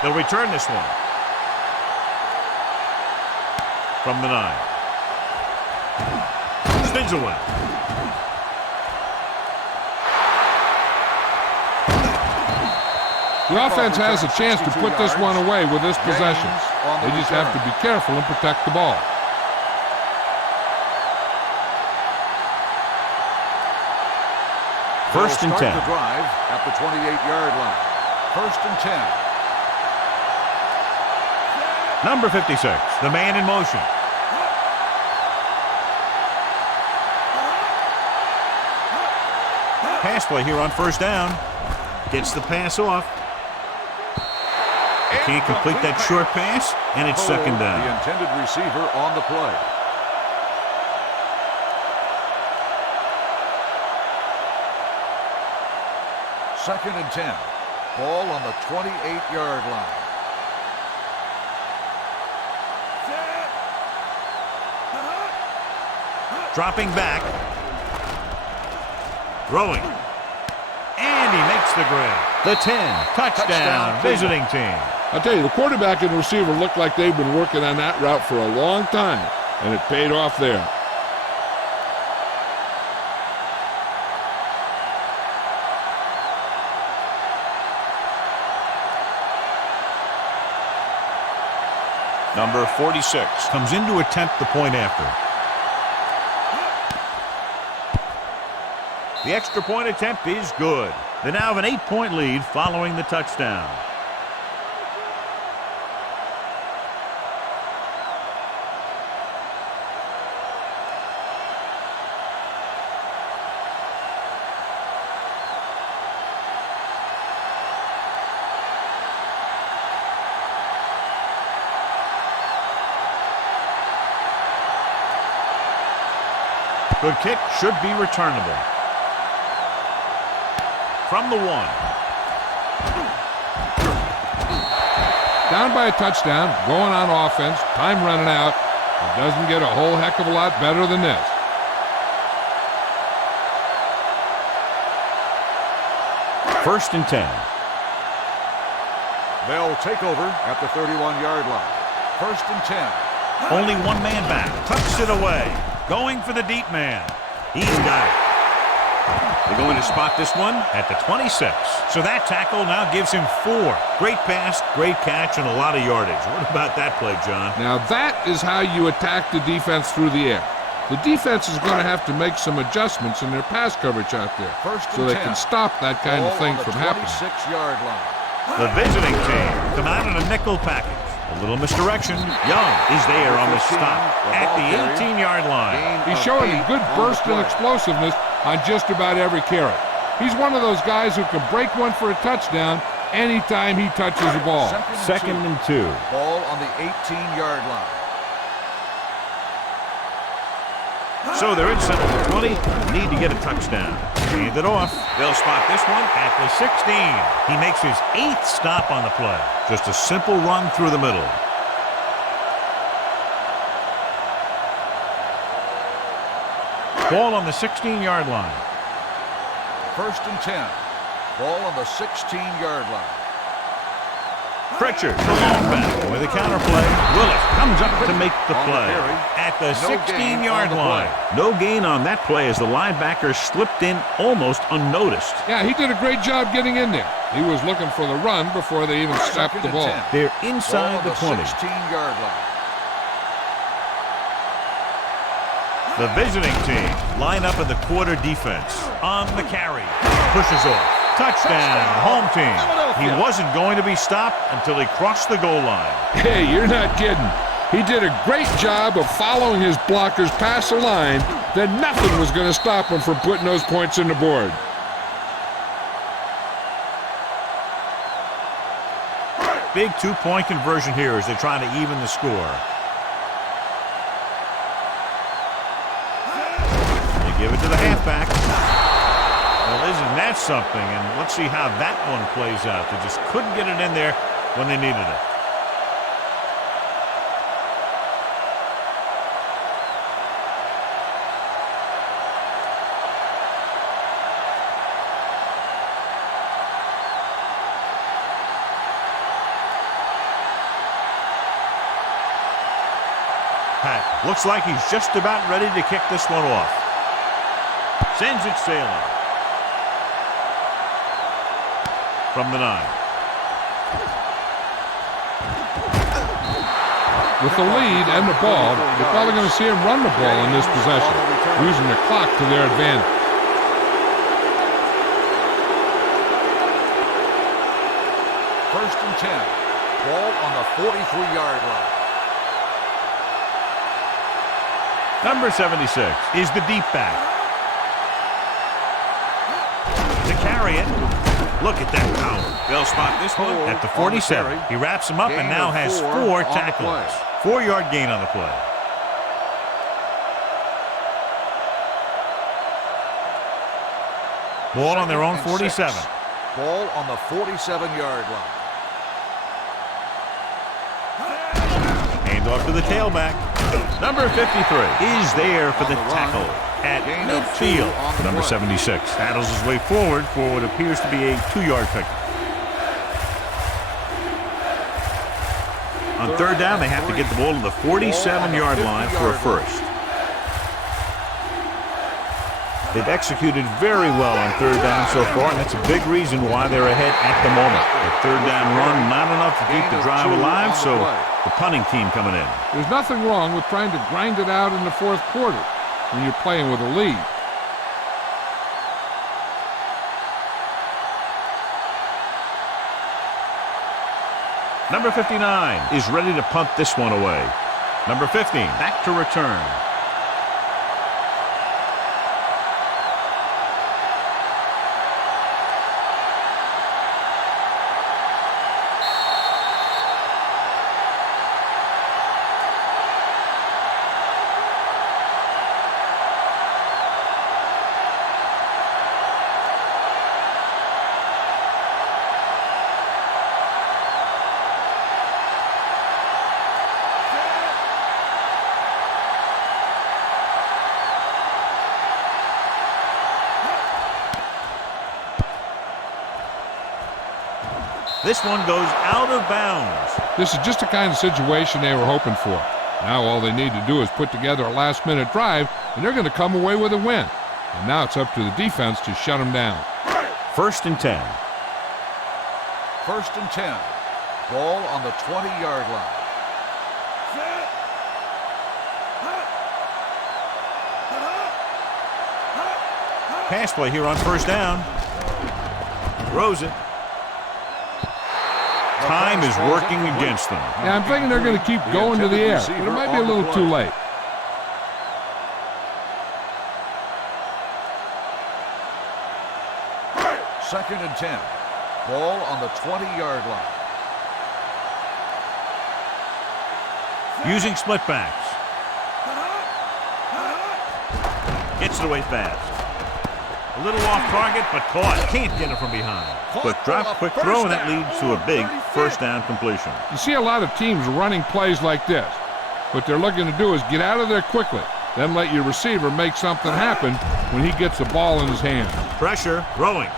They'll return this one. From the 9. Spins away. The offense has a chance to put this one away with this possession. They just have to be careful and protect the ball. First and 10. The drive at the 28-yard line. First and 10. Number 56, the man in motion. Pass play here on first down. Gets the pass off. Can't complete that short pass, and it's second down. The intended receiver on the play. Second and 10. Ball on the 28-yard line. Dropping back. Throwing. And he makes the grab. The 10. Touchdown. Visiting team. I'll tell you, the quarterback and receiver look like they've been working on that route for a long time, and it paid off there. Number 46 comes in to attempt the point after. The extra point attempt is good. They now have an 8-point lead following the touchdown. Good kick, should be returnable. From the 1. Down by a touchdown, going on offense, time running out. It doesn't get a whole heck of a lot better than this. First and 10. They'll take over at the 31-yard line. First and 10. Only one man back. Tucks it away. Going for the deep man. He's got it. They're going to spot this one at the 26. So that tackle now gives him 4. Great pass, great catch, and a lot of yardage. What about that play, John? Now that is how you attack the defense through the air. The defense is going to have to make some adjustments in their pass coverage out there so they can stop that kind of thing from happening. 26-yard line. The visiting team come out in a nickel package. A little misdirection. Young is there on the stop at the 18-yard line. He's showing a good burst and explosiveness on just about every carry. He's one of those guys who can break one for a touchdown anytime he touches the ball. Second and 2. Ball on the 18-yard line. So they're inside the 20. Need to get a touchdown. Hand it off. They'll spot this one at the 16. He makes his 8th stop on the play. Just a simple run through the middle. Ball on the 16-yard line. First and 10. Ball on the 16-yard line. Pritchard, the long back with a counterplay. Willis comes up to make the play at the 16-yard line. No gain on that play as the linebacker slipped in almost unnoticed. Yeah, he did a great job getting in there. He was looking for the run before they even snapped the ball. They're inside the 20. 16-yard line. The visiting team line up in the quarter defense. On the carry. Pushes off. Touchdown, home team. He wasn't going to be stopped until he crossed the goal line. Hey, you're not kidding. He did a great job of following his blockers past the line. Then nothing was going to stop him from putting those points in the board. Big 2-point conversion here as they try to even the score. They give it to the halfback. Well, isn't that something? And let's see how that one plays out. They just couldn't get it in there when they needed it. Pat looks like he's just about ready to kick this one off. Sends it sailing. From the 9. With the lead and the ball, you're probably going to see him run the ball in this possession, using the clock to their advantage. First and 10. Ball on the 43-yard line. Number 76 is the deep back. To carry it. Look at that power. They'll spot this one at the 47. He wraps him up and now has 4 tackles. 4-yard gain on the play. Ball on their own 47. Ball on the 47-yard line. Hand off to the tailback. Number 53 is there for the tackle at midfield. Number 76 paddles his way forward for what appears to be a 2-yard pickup. On third down, they have to get the ball to the 47-yard line for a first. They've executed very well on third down so far, and that's a big reason why they're ahead at the moment. The third down run, not enough to keep the drive alive, so the punting team coming in. There's nothing wrong with trying to grind it out in the fourth quarter when you're playing with a lead. Number 59 is ready to punt this one away. Number 15 back to return. This one goes out of bounds. This is just the kind of situation they were hoping for. Now all they need to do is put together a last-minute drive, and they're going to come away with a win. And now it's up to the defense to shut them down. First and 10. first and 10. Ball on the 20-yard line. Pass play here on first down. Throws it. Time is working against them. Yeah, I'm thinking they're going to keep going to the air, but it might be a little too late. Second and 10. Ball on the 20-yard line. Using split backs. Gets it away fast. A little off target, but caught. Can't get it from behind. Quick drop, quick throw, and that leads to a big first down completion. You see a lot of teams running plays like this. What they're looking to do is get out of there quickly, then let your receiver make something happen when he gets the ball in his hands. Pressure, throwing.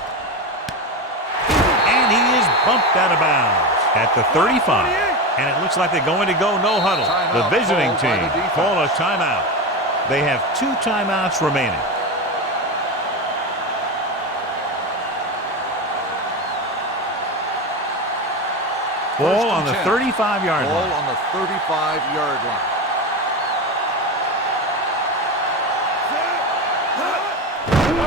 And he is bumped out of bounds at the 35. And it looks like they're going to go no huddle. The visiting team call a timeout. They have 2 timeouts remaining. Ball on the 35-yard line. Ball on the 35-yard line.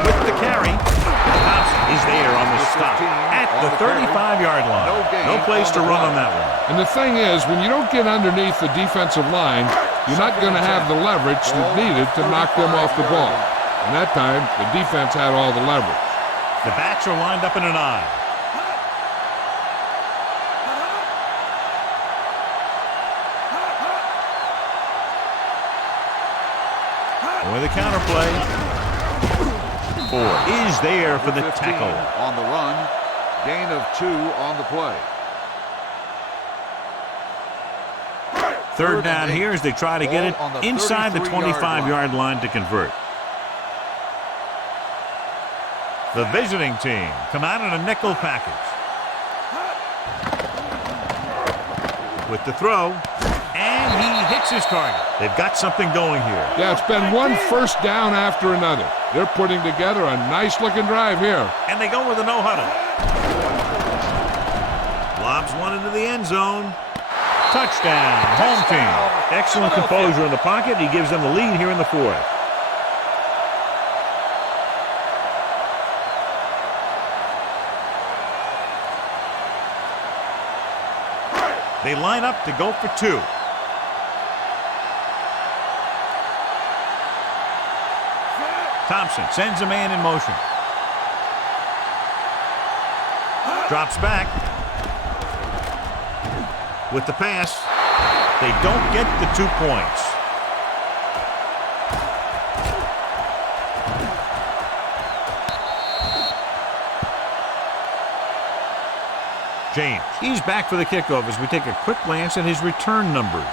With the carry, Thompson is there on the stop at the 35-yard line. No place to run on that one. And the thing is, when you don't get underneath the defensive line, you're not going to have the leverage needed to knock them off the ball. And that time, the defense had all the leverage. The backs are lined up in an eye. With a counterplay. 4 is there for the tackle. On the run. Gain of 2 on the play. Third down here as they try to get it inside the 25-yard line to convert. The visiting team come out in a nickel package. With the throw. And he hits his target. They've got something going here. Yeah, it's been one first down after another. They're putting together a nice-looking drive here. And they go with a no-huddle. Lobs one into the end zone. Touchdown, home team. Excellent composure in the pocket. He gives them the lead here in the 4th. They line up to go for 2. Thompson sends a man in motion. Drops back. With the pass, they don't get the 2 points. James, he's back for the kickoff as we take a quick glance at his return numbers.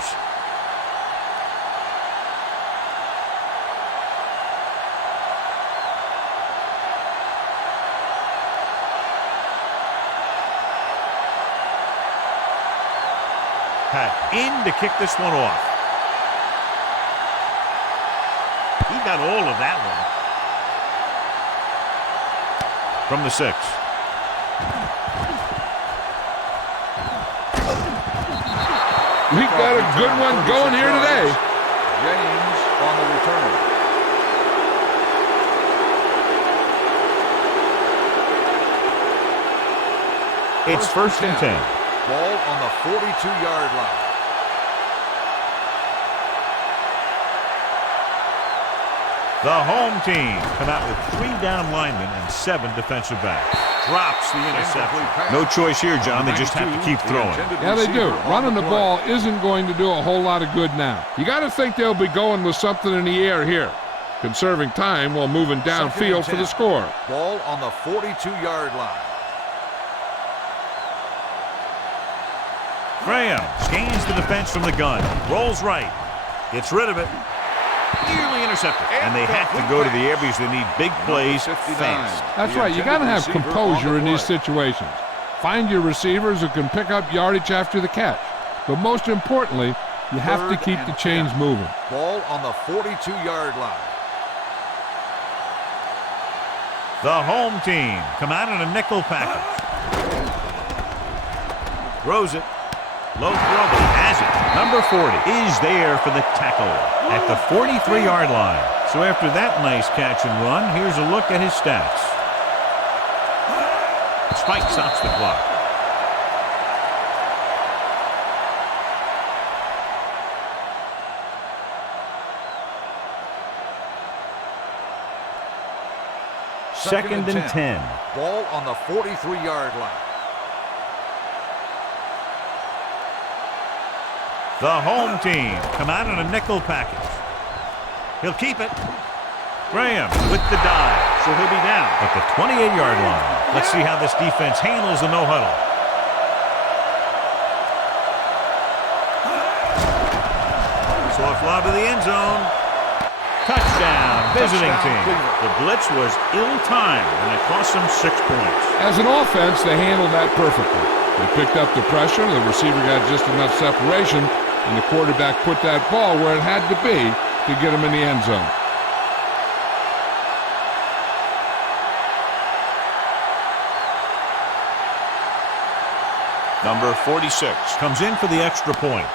Pat in to kick this one off. He got all of that one. From the 6. We got a good one going here today. James on the return. It's first and 10. Ball on the 42-yard line. The home team come out with 3 down linemen and 7 defensive backs. Drops the interception. No choice here, John. They just have to keep throwing. Yeah, they do. Running the ball isn't going to do a whole lot of good now. You got to think they'll be going with something in the air here, conserving time while moving downfield for the score. Ball on the 42-yard line. Graham scans the defense from the gun. Rolls right. Gets rid of it. Nearly intercepted. And they have to go to the air because they need big plays fast. That's right. You got to have composure in these situations. Find your receivers who can pick up yardage after the catch. But most importantly, you have to keep the chains moving. Ball on the 42-yard line. The home team come out in a nickel package. Throws it. Low throw, but he has it. Number 40 is there for the tackle at the 43-yard line. So after that nice catch and run, here's a look at his stats. Spike stops the clock. Second and 10. Ball on the 43-yard line. The home team come out in a nickel package. He'll keep it. Graham with the dive, so he'll be down at the 28-yard line. Let's see how this defense handles the no-huddle. Soft lob to the end zone. Touchdown, visiting team. The blitz was ill-timed, and it cost them 6 points. As an offense, they handled that perfectly. They picked up the pressure, the receiver got just enough separation, and the quarterback put that ball where it had to be to get him in the end zone. Number 46 comes in for the extra point.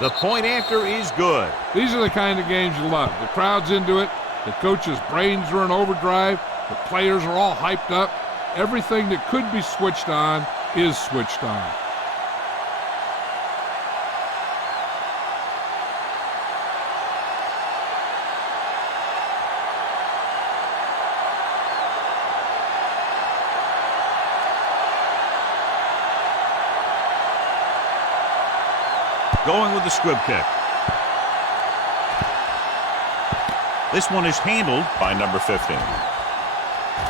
The point after is good. These are the kind of games you love. The crowd's into it. The coach's brains are in overdrive. The players are all hyped up. Everything that could be switched on is switched on. Going with the squib kick. This one is handled by number 15.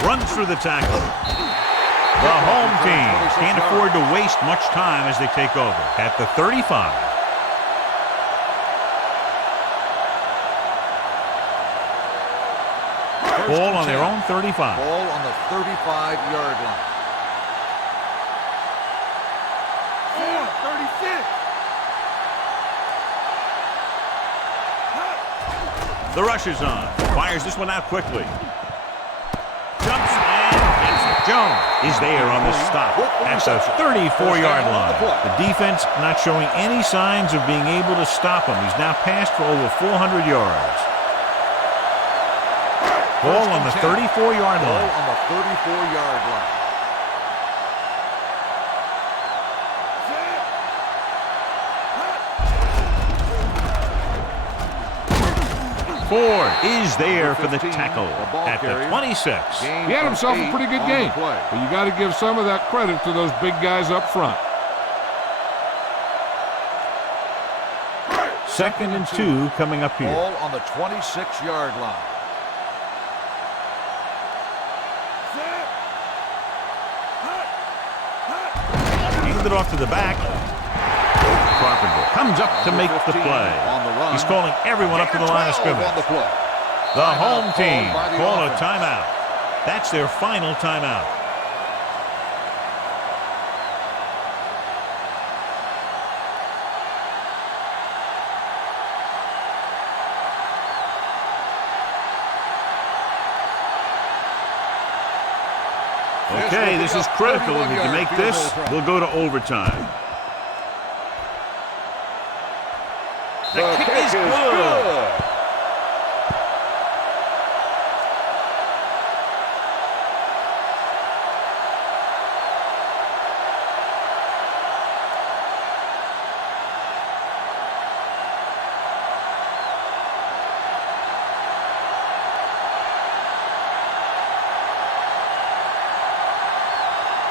Runs through the tackle. The home team can't afford to waste much time as they take over at the 35. Ball on their own 35. Ball on the 35-yard line. 36. The rush is on. Fires this one out quickly. Jumps and gets it. Jones is there on the stop at the 34-yard line. The defense not showing any signs of being able to stop him. He's now passed for over 400 yards. Ball on the 34-yard line. Ball on the 34-yard line. Ford is there for the tackle at the 26. He had himself a pretty good game, but you got to give some of that credit to those big guys up front. Second and 2 coming up here. Ball on the 26-yard line. Handed off to the back. Carpenter comes up to make the play. He's calling everyone up to the line of scrimmage. The home team call a timeout. That's their final timeout. Okay, this is critical. If you can make this, we'll go to overtime. The kick is good.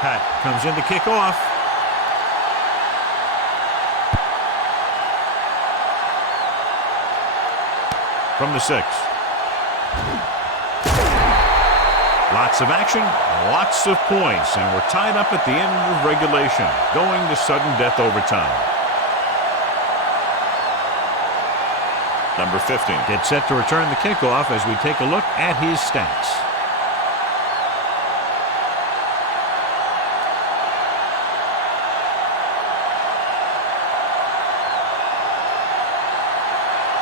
Pat comes in to kick off. From the 6. Lots of action, lots of points, and we're tied up at the end of regulation, going to sudden death overtime. Number 15 gets set to return the kickoff as we take a look at his stats.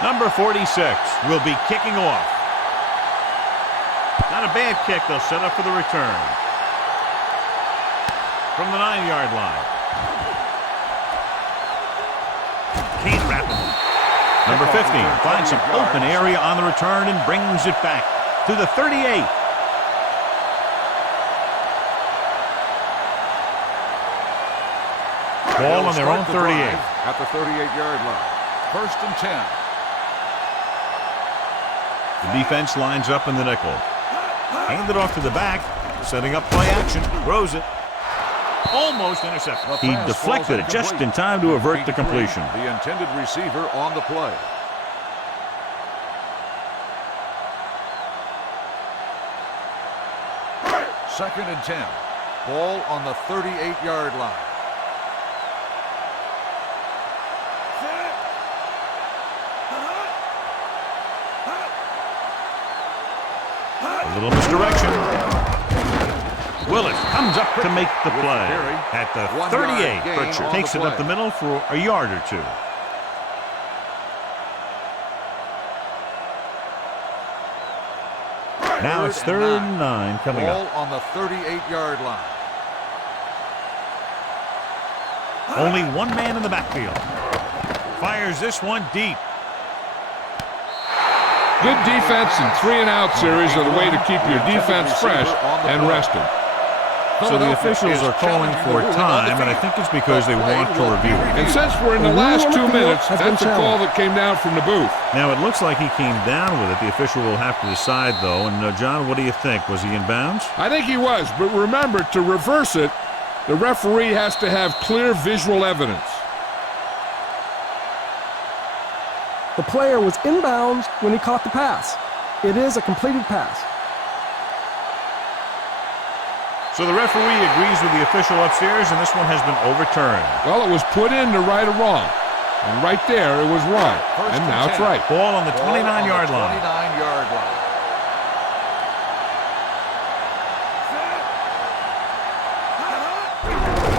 Number 46 will be kicking off. Not a bad kick. They'll set up for the return. from the 9-yard line. Can't wrap him up. Number 15 finds some open area on the return and brings it back to the 38. Ball on their own 38. At the 38-yard line. 1st and 10. The defense lines up in the nickel. Hand it off to the back. Setting up play action. Throws it. Almost intercepted. He deflected it just in time to avert the completion. The intended receiver on the play. Second and 10. Ball on the 38-yard line. A little misdirection. Willis comes up to make the play at the 38. Butcher takes it up the middle for a yard or two. Now it's 3rd and 9 coming up. Ball on the 38-yard line. Only one man in the backfield. Fires this one deep. Good defense and 3-and-out series are the way to keep your defense fresh and rested. So the officials are calling for time, and I think it's because they want to review it. And since we're in the last 2 minutes, that's a call that came down from the booth. Now, it looks like he came down with it. The official will have to decide, though. And, John, what do you think? Was he in bounds? I think he was, but remember, to reverse it, the referee has to have clear visual evidence. The player was inbounds when he caught the pass. It is a completed pass. So the referee agrees with the official upstairs, and this one has been overturned. Well, it was put in to right or wrong. And right there, it was wrong. And now it's right. Ball on the 29-yard line. 29-yard line.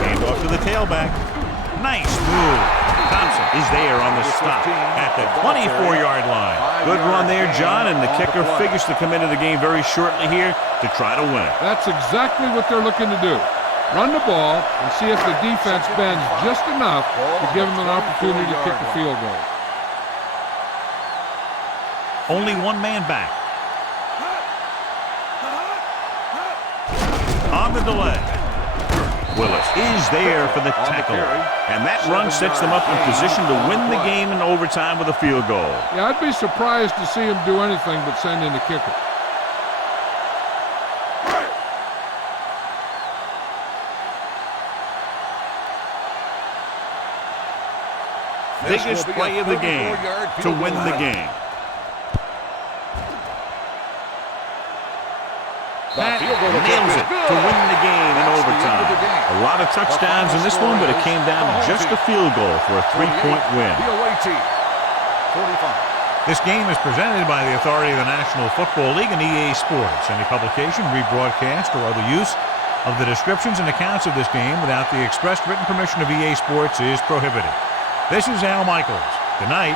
Hand off to the tailback. Nice move. Thompson is there on the stop at the 24-yard line. Good run there, John, and the kicker figures to come into the game very shortly here to try to win it. That's exactly what they're looking to do. Run the ball and see if the defense bends just enough to give them an opportunity to kick the field goal. Only one man back. On the delay. Willis is there for the tackle. And that run sets them up in position to win the game in overtime with a field goal. Yeah, I'd be surprised to see him do anything but send in the kicker. Biggest play of the game to win the game. That nails it to win the game in overtime. A lot of touchdowns in this one, but it came down to just a field goal for a 3-point win. This game is presented by the authority of the National Football League and EA Sports. Any publication, rebroadcast, or other use of the descriptions and accounts of this game without the express written permission of EA Sports is prohibited. This is Al Michaels. Good night.